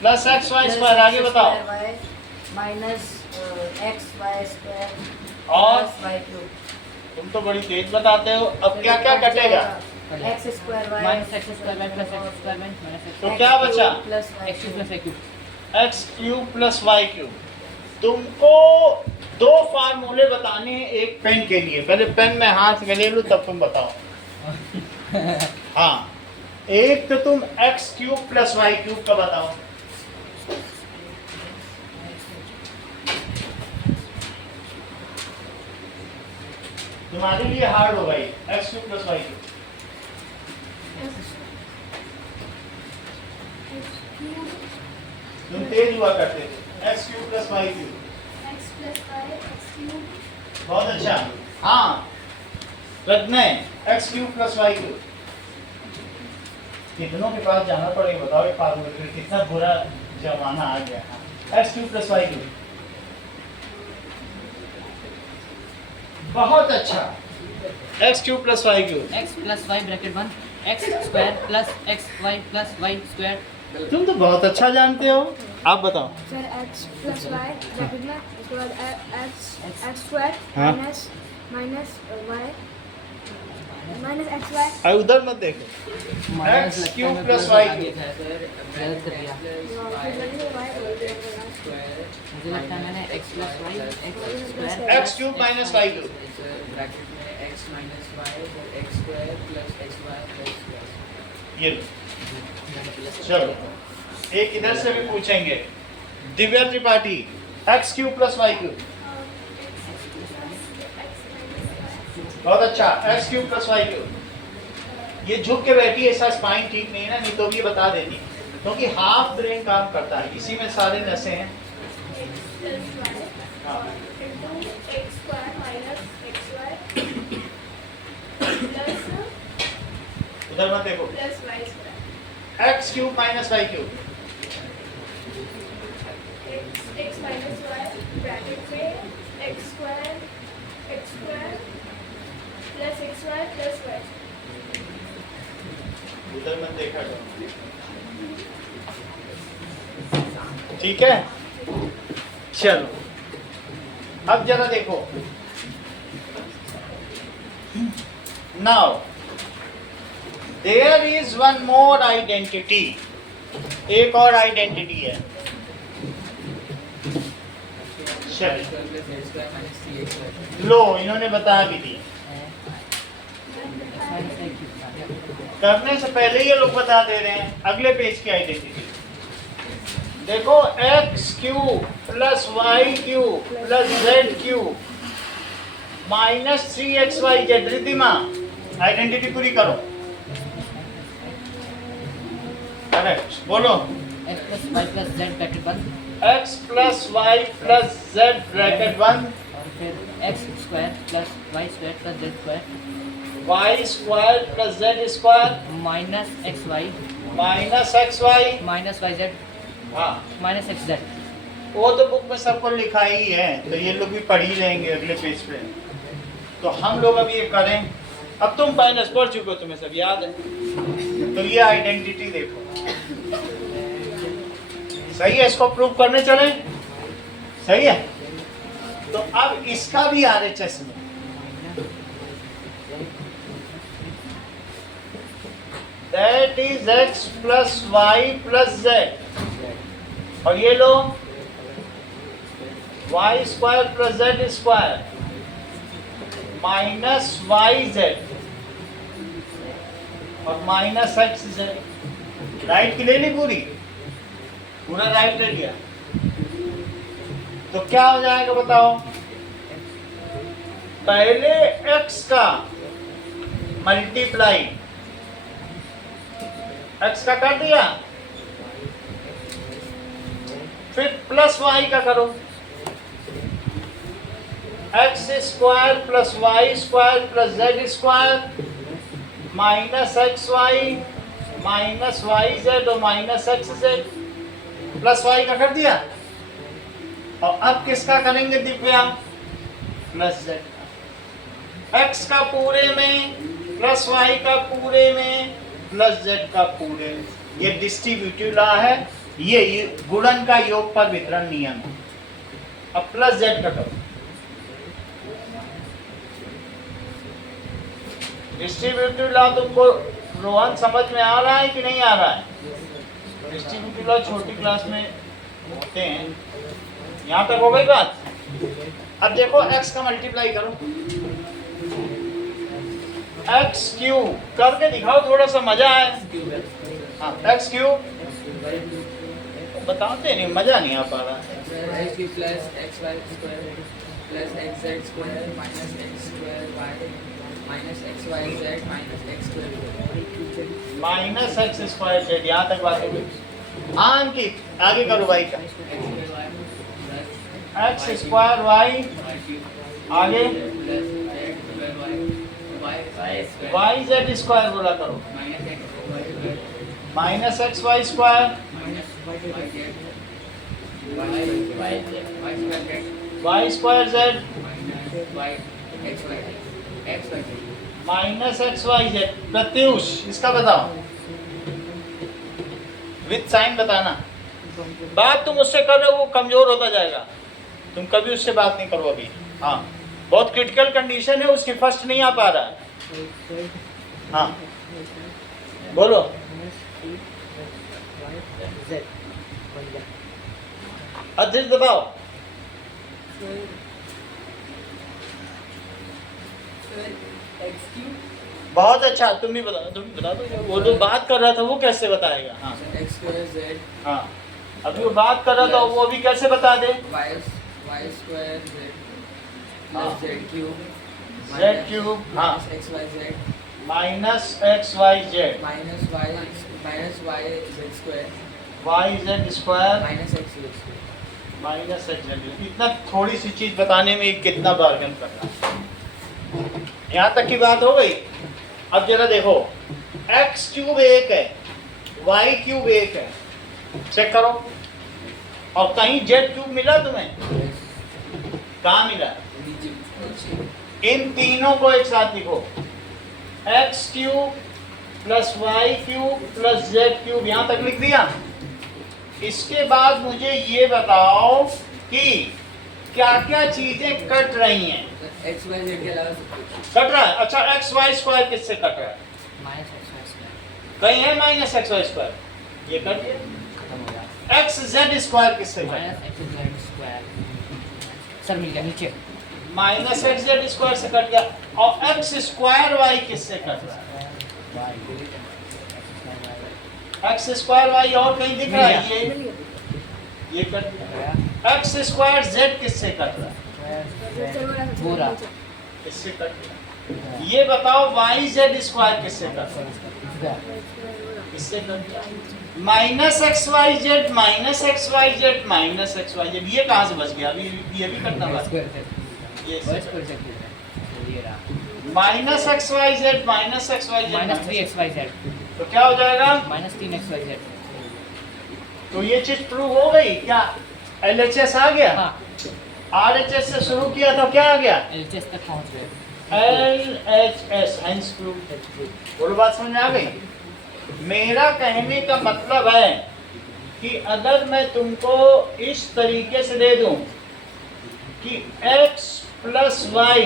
plus x Y square, आगे बताओ। माइनस एक्स वाई स्क्वायर और वाई क्यूब। तुम तो बड़ी तेज बताते हो। अब क्या क्या कटेगा? X square y minus x square y plus x square y minus x तो क्या बचा? Plus y x cube plus Y cube. X cube plus Y cube. तुमको दो फार्मूले बताने हैं एक पेन के लिए। पहले पेन में हाथ में ले लो तब तुम बताओ। हाँ, एक तो तुम X cube plus Y cube का बताओ। तुम्हारे लिए हार्ड होगा ये, X cube plus Y cube. तुम तेज हुआ करते थे। X cube plus Y cube, बहुत अच्छा। हाँ, Pragya, X cube plus Y cube. कितनों के पास जाना पड़ेगा बताओ ये फार्मूला के लिए? कितना बुरा जमाना आ गया। X cube plus Y cube, बहुत अच्छा। X cube plus Y cube, x plus y bracket 1 x square plus x Y plus Y square. तुम तो बहुत अच्छा जानते हो। आप बताओ। Sir x plus y bracket में, उसके बाद एक्स स्क्वायर हाँ। Minus y minus x y. अरे उधर मत देखो। X cube plus Y cube, गलत कर दिया। मुझे लगता है मैंने x plus y x square x cube minus Y cube. Bracket में x माइनस वाई और x square plus x Y plus y. ये लो। चलो, एक इधर से भी पूछेंगे। Divya Tripathi, x cube plus Y cube, बहुत अच्छा। X cube plus Y cube. ये झुक के बैठी है, ऐसा स्पाइन ठीक नहीं है ना, नहीं तो भी बता देती, क्योंकि हाफ ब्रेन काम करता है, इसी में सारे नसें हैं। हाँ। उधर मत देखो। X cube minus Y cube, x minus Y bracket में X square plus x Y plus Y. उधर मत देखा करो। ठीक है, चलो अब जरा देखो। Now there is one more identity, एक और आइडेंटिटी है। चल लो, इन्होंने बताया भी थी, करने से पहले ये लोग बता दे रहे हैं। अगले पेज की आइडेंटिटी देखो, x cube plus y cube plus z cube minus 3xyz। Riddhima identity पूरी करो। करेक्ट, बोलो। x plus y plus z bracket बंद, x plus Y plus z bracket बंद, और फिर x square plus y square plus z square y square plus Z square minus xy minus x Y. Minus yz हाँ, minus xz। वो तो book में सबको लिखा ही है, तो ये लोग भी पढ़ ही लेंगे अगले पेज पे। तो हम लोग अब ये करें। अब तुम फाइनल्स पढ़ चुके हो, तुम्हें सब याद है। तो ये आइडेंटिटी देखो, सही है। इसको प्रूव करने चले, सही है। तो अब इसका भी RHS में that is x plus Y plus Z, और ये लो Y square plus Z square minus Y Z और माइनस एक्स जेड। राइट की ले ली पूरी, पूरा राइट ले लिया। तो क्या हो जाएगा बताओ? पहले x का मल्टीप्लाई x का कर दिया, फिर प्लस y का करो। x square plus Y square plus Z square minus x Y minus Y Z और minus X Z plus Y का कर दिया। और अब किसका करेंगे दिव्या? Plus z. एक्स का पूरे में प्लस वाई का पूरे में प्लस जेड का पूरे में। ये डिस्ट्रीब्यूटिव लॉ है, ये गुणन का योग पर वितरण नियम है। अब प्लस जेड का करो। डिस्ट्रीब्यूटिव लॉ तुमको रोहन समझ में आ रहा है कि नहीं आ रहा है? डिस्ट्रीब्यूटिव लॉ छोटी क्लास में होते हैं। यहाँ तक हो गई बात। अब देखो x का मल्टीप्लाई करो, एक्स क्यू करके दिखाओ, थोड़ा सा मजा आए। हाँ, एक्स क्यू बताते नहीं, मजा नहीं आ पा रहा। Plus x Y square plus x Z square minus x square y minus x Y Z minus x square minus x square z. यहाँ तक बात हो गई। हाँ अंकित, आगे करो भाई का। एक्स स्क्वायर वाई, आगे वाई जेड स्क्वायर बोला करो, minus x Y square y square z minus x Y z. Pratyush इसका बताओ, विद साइन बताना। बात तुम उससे कर रहे हो, वो कमजोर होता जाएगा। तुम कभी उससे बात नहीं करो अभी। हाँ, बहुत क्रिटिकल कंडीशन है उसकी, फर्स्ट नहीं आ पा रहा है। हाँ बोलो। अधिक दबाओ। बहुत अच्छा, तुम भी बता दो। वो जो बात कर रहा था वो कैसे बताएगा? हाँ एक्स स्क्वायर जेड। हाँ, अभी वो बात कर रहा था, वो अभी कैसे बता दे? Y square Z plus Z cube Z cube, हाँ, X Y Z minus x Y Z minus Y Z square Y Z square minus X Z square minus X Z. इतना थोड़ी सी चीज बताने में कितना बार्गन करना। यहाँ तक की बात हो गई। अब जरा देखो, एक्स क्यूब एक है, वाई क्यूब एक है, चेक करो। और कहीं जेड क्यूब मिला तुम्हें? कहाँ मिला? इन तीनों को एक साथ लिखो, x cube plus Y cube plus Z cube, यहां तक लिख दिया। इसके बाद मुझे ये बताओ कि क्या क्या चीजें कट रही हैं। एक्स वाई जेड के अलावा सब कुछ। कट रहा है, अच्छा एक्स वाई स्क्वायर किससे कट रहा है? माइनस एक्स वाई स्क्वायर कहीं है माइनस एक्स वाई स्क्वायर, ये कट गया। खत्म हो गया। एक्स जेड स्क्वायर किससे कट रहा है? Minus X Z square sir मिल गया नीचे। माइनस एक्स जेड स्क्वायर से कट गया। और एक्स स्क्वायर वाई किससे कट रहा है? एक्स स्क्वायर वाई और कहीं दिख रहा है? ये कट गया। एक्स स्क्वायर जेड किससे कट रहा है? पूरा इससे कट गया। ये बताओ वाई जेड स्क्वायर किससे कट रहा है? इससे कट गया। Minus x Y Z minus x Y Z minus x Y z, ये कहाँ से बच गया? अभी ये भी कटना बच गया। ये minus x Y Z minus x Y Z minus 3xyz तो क्या हो जाएगा? Minus 3xyz। तो ये चीज प्रूव हो गई क्या? LHS आ गया। हाँ RHS से शुरू किया तो क्या आ गया? LHS तक पहुंच गए। LHS hence prove. बोलो बात समझ में आ गई? मेरा कहने का मतलब है कि अगर मैं तुमको इस तरीके से दे दूं कि x plus y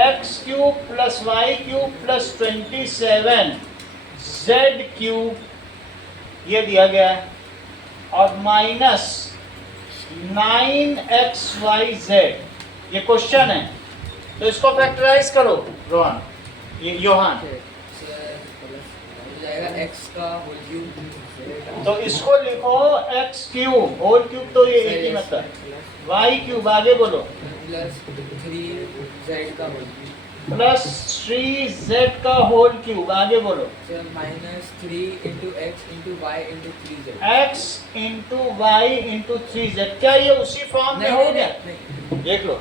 x cube plus Y cube plus 27 z cube ये दिया गया है, और माइनस 9xyz ये क्वेश्चन है, तो इसको फैक्टराइज करो रोहन, ये योहान। जाएगा x का होल क्यूब। तो इसको लिखो x क्यूब होल क्यूब, तो ये एक ही मतलब y क्यूब, आगे बोलो प्लस 3z का होल क्यूब प्लस 3z का होल क्यूब, आगे बोलो minus 3 into x into y into 3z। x into y into 3z, क्या ये उसी फॉर्म में हो गया? देख लो,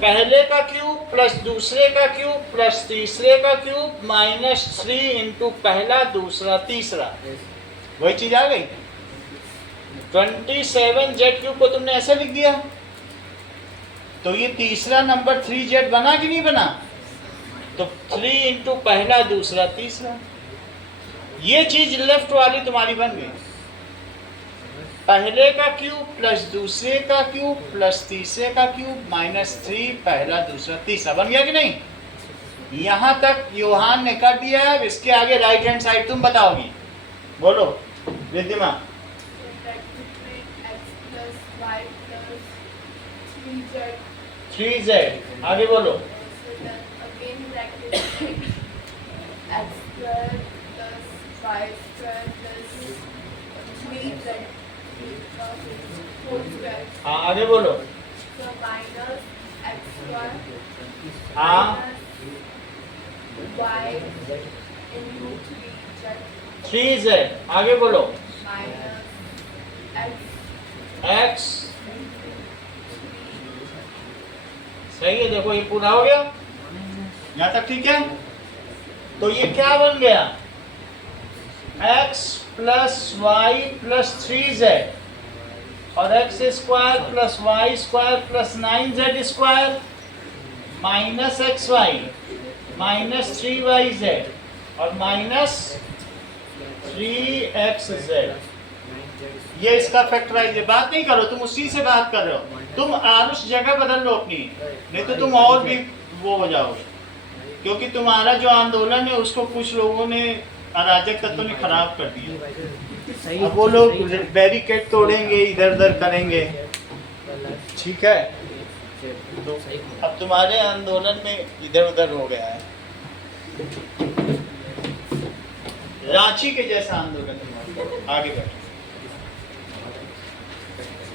पहले का क्यूब प्लस दूसरे का क्यूब प्लस तीसरे का क्यूब माइनस 3 इंटू पहला दूसरा तीसरा, वही चीज आ गई। 27 जेड क्यूब को तुमने ऐसे लिख दिया, तो ये तीसरा नंबर 3z बना कि नहीं बना? तो 3 इंटू पहला दूसरा तीसरा, ये चीज लेफ्ट वाली तुम्हारी बन गई। पहले का क्यूब प्लस दूसरे का क्यूब प्लस तीसरे का क्यूब माइनस 3 पहला दूसरा तीसरा, बन गया कि नहीं? यहां तक योहान ने कर दिया है। इसके आगे राइट हैंड साइड तुम बताओगी, बोलो रिद्धिमा। 3z, आगे बोलो। हाँ आगे बोलो। हाँ 3z, आगे बोलो। x, सही है, देखो ये पूरा हो गया, यहाँ तक ठीक है। तो ये क्या बन गया? x plus Y plus 3z और x square plus Y square plus 9z square minus x Y minus 3yz और माइनस 3xz, ये इसका फैक्टराइज है। बात नहीं करो, तुम उसी से बात कर रहे हो। तुम आरुष जगह बदल लो अपनी, नहीं तो तुम और भी वो हो जाओगे, क्योंकि तुम्हारा जो आंदोलन है उसको कुछ लोगों ने, अराजक तत्वों ने खराब कर दिया। अब वो लोग बैरिकेड तोड़ेंगे, इधर उधर करेंगे, ठीक है? तो अब तुम्हारे आंदोलन में इधर उधर हो गया है, रांची के जैसा आंदोलन तुम्हारा। आगे बढ़ो,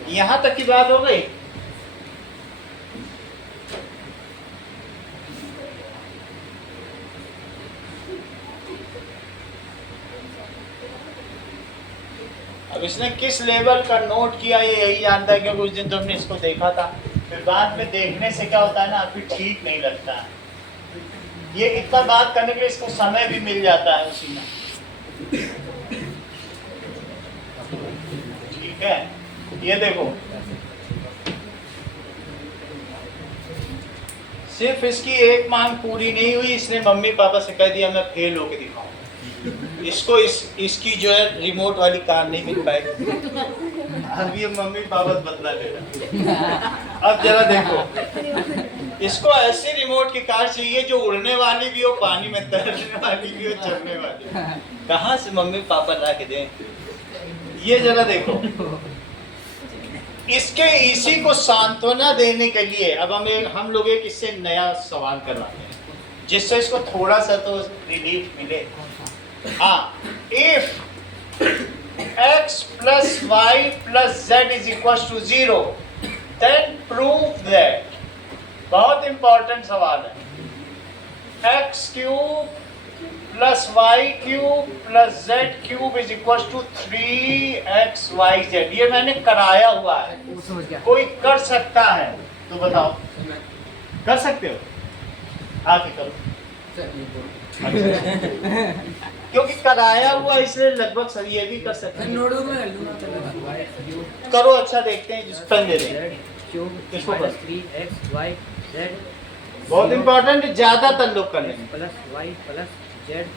यहां तक की बात हो गई। अब इसने किस लेवल का नोट किया ये यही जानता है, क्योंकि उस दिन तुमने इसको देखा था। फिर बाद में देखने से क्या होता है ना, फिर ठीक नहीं लगता है। ये इतना बात करने के लिए इसको समय भी मिल जाता है उसी में, ठीक है? ये देखो सिर्फ इसकी एक मांग पूरी नहीं हुई, इसने मम्मी पापा से कह दिया मैं फेल होके दिखाऊं। इसको इसकी जो है रिमोट वाली कार नहीं मिल पाएगी। अब ये मम्मी पापा से बदला ले रहा। अब जरा देखो, इसको ऐसी रिमोट की कार चाहिए जो उड़ने वाली भी हो, पानी में तैरने वाली भी हो, चलने वाली। कहाँ से मम्मी पापा ला के दें? ये जरा देखो, इसके इसी को सांत्वना देने के लिए अब हम लोग एक इससे नया सवाल करवाते हैं, जिससे इसको थोड़ा सा तो रिलीफ मिले। हाँ, if x plus y plus z is equals to 0, then prove that, बहुत इंपॉर्टेंट सवाल है, x cube plus Y cube plus Z cube is equal to 3xyz। ये मैंने कराया हुआ है, कोई कर सकता है तो बताओ, कर सकते हो? आके करो, क्योंकि कराया हुआ इसलिए लगभग सही, ये भी कर सकते हैं। नोटबुक में कर लूंगा। करो, अच्छा देखते हैं, जिस पेन दे दें। क्यूब माइनस 3xyz बहुत इंपॉर्टेंट, ज्यादातर लोग कर लेंगे। Plus Y plus z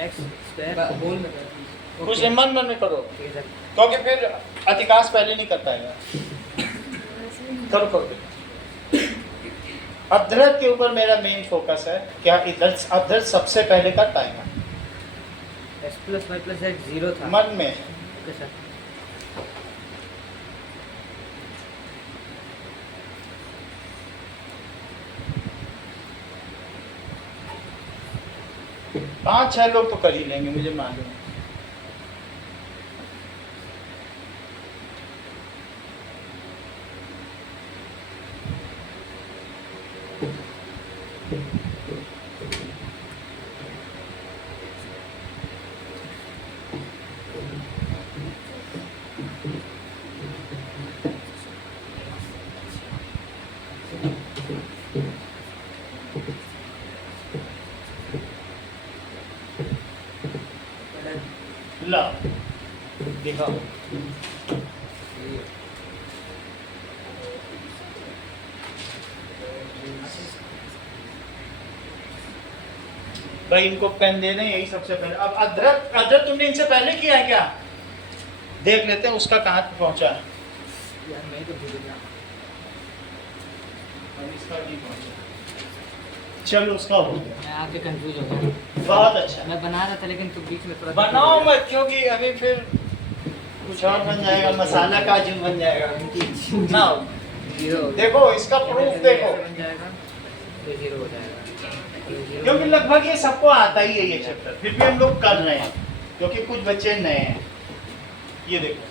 x square बोल में कर। कुछ मन मन में करो, क्योंकि फिर अधिकांश पहले नहीं कर पाएगा। करो करो। अध्ययन के ऊपर मेरा मेन फोकस है, क्या इधर अध्ययन सबसे पहले कर पाएगा? X plus Y plus z 0 था मन में ओके सर। पांच छह लोग तो कर ही लेंगे, मुझे मालूम है। ला दिखाओ, भाई इनको पेन दे दें, यही सबसे पहले। अब अदरक तुमने इनसे पहले किया है क्या? देख लेते हैं उसका कहाँ तक पहुंचा है। यार मैं तो भूल गया। अब इसका नहीं पहुंचा, चलो उसका हो गया। मैं आके कंफ्यूज हो गया। बहुत अच्छा, मैं बना रहा था लेकिन तुम बीच में थोड़ा बनाओ मत, क्योंकि अभी फिर कुछ और बन जाएगा, मसाला काजू बन जाएगा ना। 0 देखो इसका प्रूफ देखो, बन जाएगा तो 0 हो जाएगा। क्योंकि लगभग ये सबको आता ही है ये चैप्टर, फिर भी हम लोग कर रहे हैं क्योंकि कुछ बच्चे नए हैं। ये देखो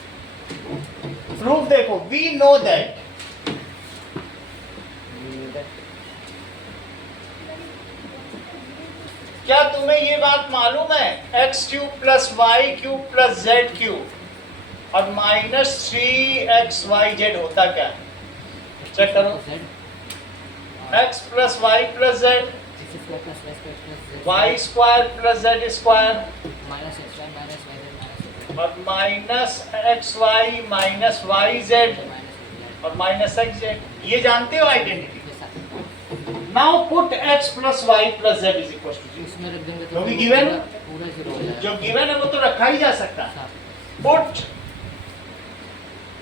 प्रूफ देखो, वी नो दैट, क्या तुम्हें ये बात मालूम है x cube plus Y cube plus Z cube और माइनस 3xyz होता क्या है? चेक करो, x plus Y plus Z, Y square plus Z square और minus x Y minus Y Z और माइनस एक्स जेड। ये जानते हो identity. Now put x plus Y plus Z is equal to, इसमें रख देंगे जो भी given है, पूरा 0 हो जाएगा। जो गिवन है वो तो रखा ही जा सकता है। Put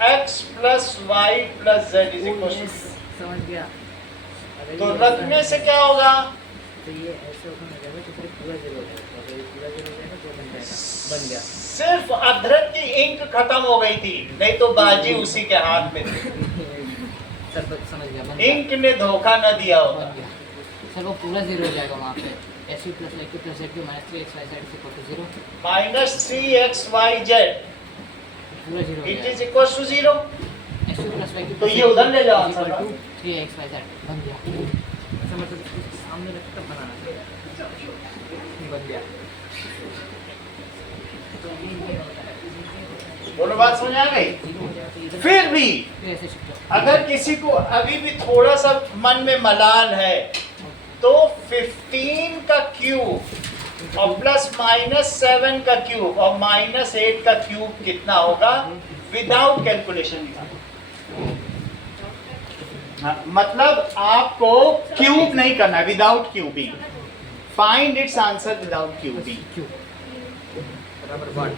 x plus Y plus Z is equal to, समझ गया। तो रखने से क्या होगा? तो ये ऐसे ओपन हो जाएगा तो फिर पूरा 0 हो जाएगा। तो ये पूरा 0 हो जाएगा तो बन जाएगा, बन गया। सिर्फ अदरक की इंक खत्म हो गई थी, नहीं तो बाजी उसी के हाथ में थी। सर समझ गया, बन गया। इंक ने धोखा न दिया होगा। बन गया सर, वो पूरा 0 हो जाएगा वहाँ पे। SU plus IQ plus ZQ minus 3xyz is equal to 0, minus 3xyz पूरा 0 हो इट जाएगा। Is equal to 0। SU plus IQ तो ये उधर ले जाओ आंसर। 3xyz बन गया। ऐसा मतलब इसको सामने रख कर बनाना है। बन गया। तो ये होता है। दोनों बात समझ आ गई? 0 हो जाएगा तो इधर फिर भी फिर ऐसे शिफ्ट हो। अगर किसी को अभी भी थोड़ा सा मन में मलाल है तो 15 का क्यूब और प्लस माइनस 7 का क्यूब और माइनस 8 का क्यूब कितना होगा विदाउट कैलकुलेशन। हाँ, मतलब आपको क्यूब नहीं करना है, without cubing. Find its answer without cubing. बराबर 1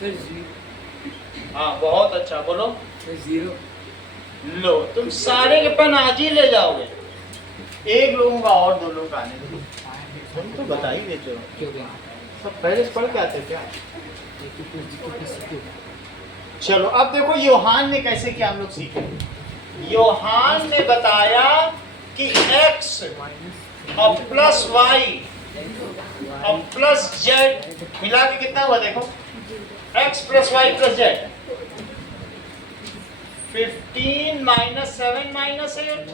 फिर 0 हाँ बहुत अच्छा, बोलो. फिर 0 लो तुम सारे के पेन आज ही ले जाओगे. एक लोगों का और 2 लोग आने दो. तुम तो बता ही देते हो. सब पहले से पढ़ के आते क्या? चलो अब देखो योहान ने कैसे किया, हम लोग सीखे. योहान ने बताया कि x और प्लस y और प्लस z मिला के कितना हुआ देखो. x plus y plus z 15 minus 7 minus 8.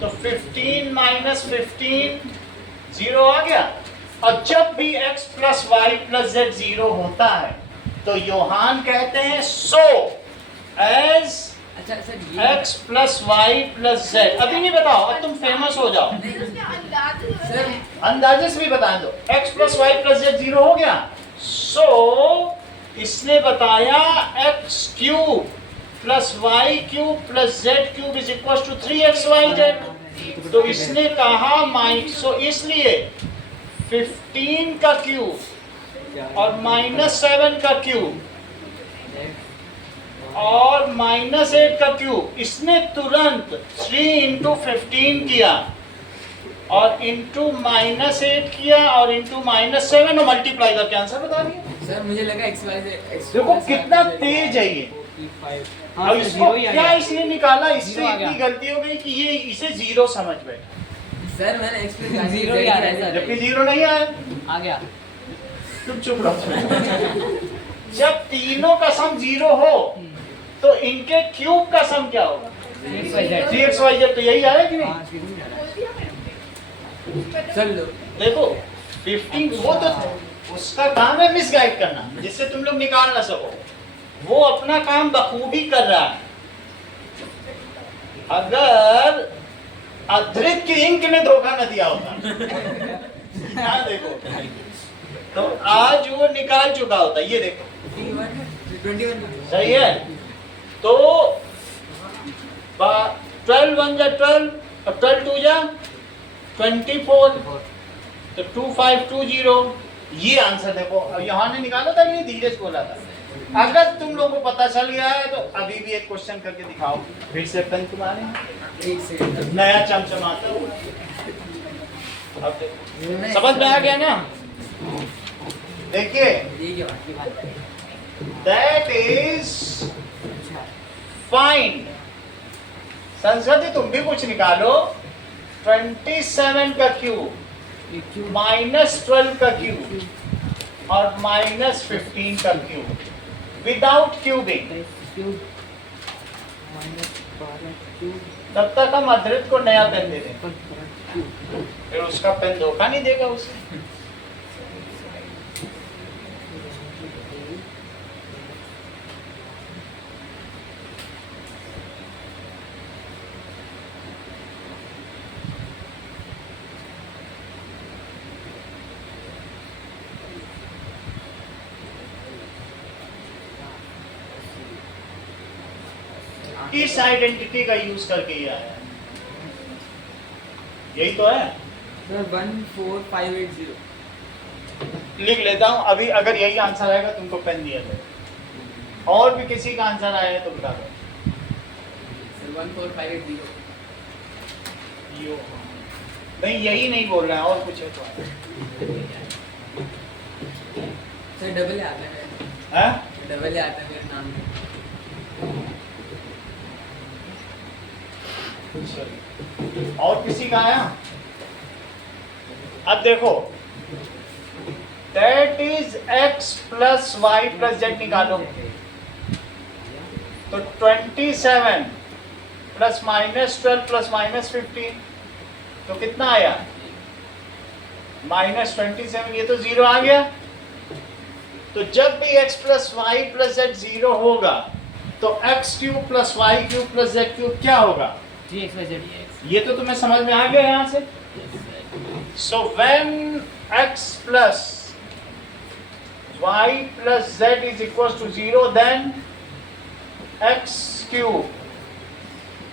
तो 15 माइनस 15 0 आ गया. और जब भी x plus Y plus z 0 होता है तो योहान कहते हैं सो एज अच्छा सर ये x plus Y plus z. अभी नहीं बताओ, अब तुम फेमस हो जाओ. नहीं, उसके अंदाज ही हो रहे सर हैं। अंदाजे से भी बता दो. x plus Y plus z 0 हो गया. सो इसने बताया x cube plus Y cube plus Z cube is equal to 3xyz. तो इसने कहा सो इसलिए 15 का क्यूब और -7 का क्यूब और -8 का क्यूब, इसने तुरंत 3 इंटू 15 किया और इंटू -8 किया और इंटू -7 और मल्टीप्लाई करके आंसर बता दिया. सर मुझे लगा xy से देखो कितना तेज है ये. और इसको क्या इसने निकाला, इससे इतनी गलती हो गई कि ये इसे 0 समझ बैठा. सर मैंने एक्सप्लेन 0 ही आ रहा है सर. जबकि 0 नहीं आया. आ गया. तुम चुप रहो. जब तीनों का सम 0 हो तो इनके क्यूब का सम क्या होगा? 3xyz. तो यही आया कि नहीं? चल लो देखो 15 वो तो उसका काम है मिसगाइड करना, जिससे तुम लोग निकाल ना सको. वो अपना काम बखूबी कर रहा है. अगर अद्रित की इंक ने धोखा न दिया होता यहाँ देखो तो आज वो निकाल चुका होता. ये देखो 21 सही है. तो 12 1 जा 12 और 12 2 जा 24. तो 2520 ये आंसर देखो. अब यहाँ ने निकाला था, ये धीरे से बोला था. अगर तुम लोगों को पता चल गया है तो अभी भी एक क्वेश्चन करके दिखाओ. फिर से पेन तुम्हारे एक सेकंड नया चमचमाता हुआ. अब देखो समझ में आ गया ना. देखिए ये क्या बात है दैट इज फाइंड. संस्कृति तुम भी कुछ निकालो. 27 का क्यूब -12 का क्यूब और -15 का क्यूब विदाउट क्यूबिंग. तब तक हम अद्रित को नया पेन दे दें, फिर उसका पेन धोखा नहीं देगा उसे. इस आइडेंटिटी का यूज करके ही आया है. यही तो है. सर 14580 लिख लेता हूं अभी. अगर यही आंसर आएगा तुमको पेन दिया जाए. और भी किसी का आंसर आया तो बता दो. सर 14580 यो नहीं, यही नहीं बोल रहा है, और कुछ है तो सर डबल आता है है. डबल आता है मेरे नाम में. और किसी का आया? अब देखो that is x plus Y plus z निकालो. तो 27 प्लस -12 प्लस -15 तो कितना आया? -27. ये तो 0 आ गया. तो जब भी x plus Y plus z 0 होगा तो x cube plus Y cube plus Z cube क्या होगा? 3xyz. ये तो तुम्हें समझ में आ गया यहाँ से. So when x plus y plus z is equal to 0 then x cube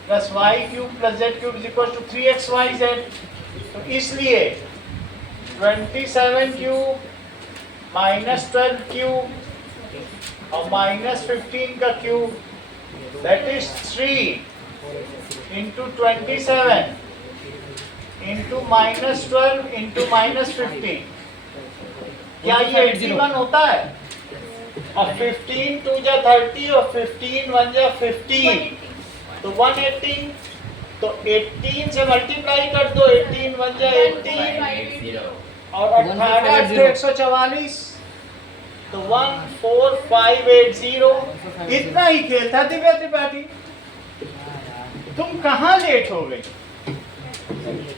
plus y cube plus z cube is equal to 3xyz. तो इसलिए 27 क्यूब माइनस 12 क्यूब और माइनस 15 का cube, that is 3 into 27 into minus 12 into minus 15. क्या ये 81 होता है? और 15 to जा 30 और 15 वन जा 15, तो 180. तो 18 से मल्टीप्लाई कर दो, 18 वन जा 18 और 18 से 144, तो 14580. इतना ही खेल था दिव्या त्रिपाठी. तुम कहाँ लेट हो गई?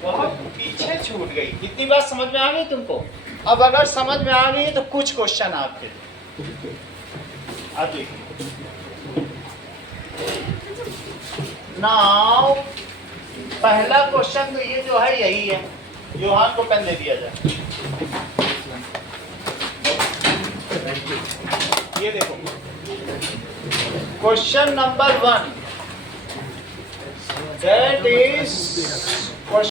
बहुत पीछे छूट गई. इतनी बात समझ में आ गई तुमको? अब अगर समझ में आ गई तो कुछ क्वेश्चन आपके अब देखिए. नाउ पहला क्वेश्चन तो ये जो है यही है. योहान को पेन दे दिया जाए. ये देखो क्वेश्चन नंबर 1, दैट इज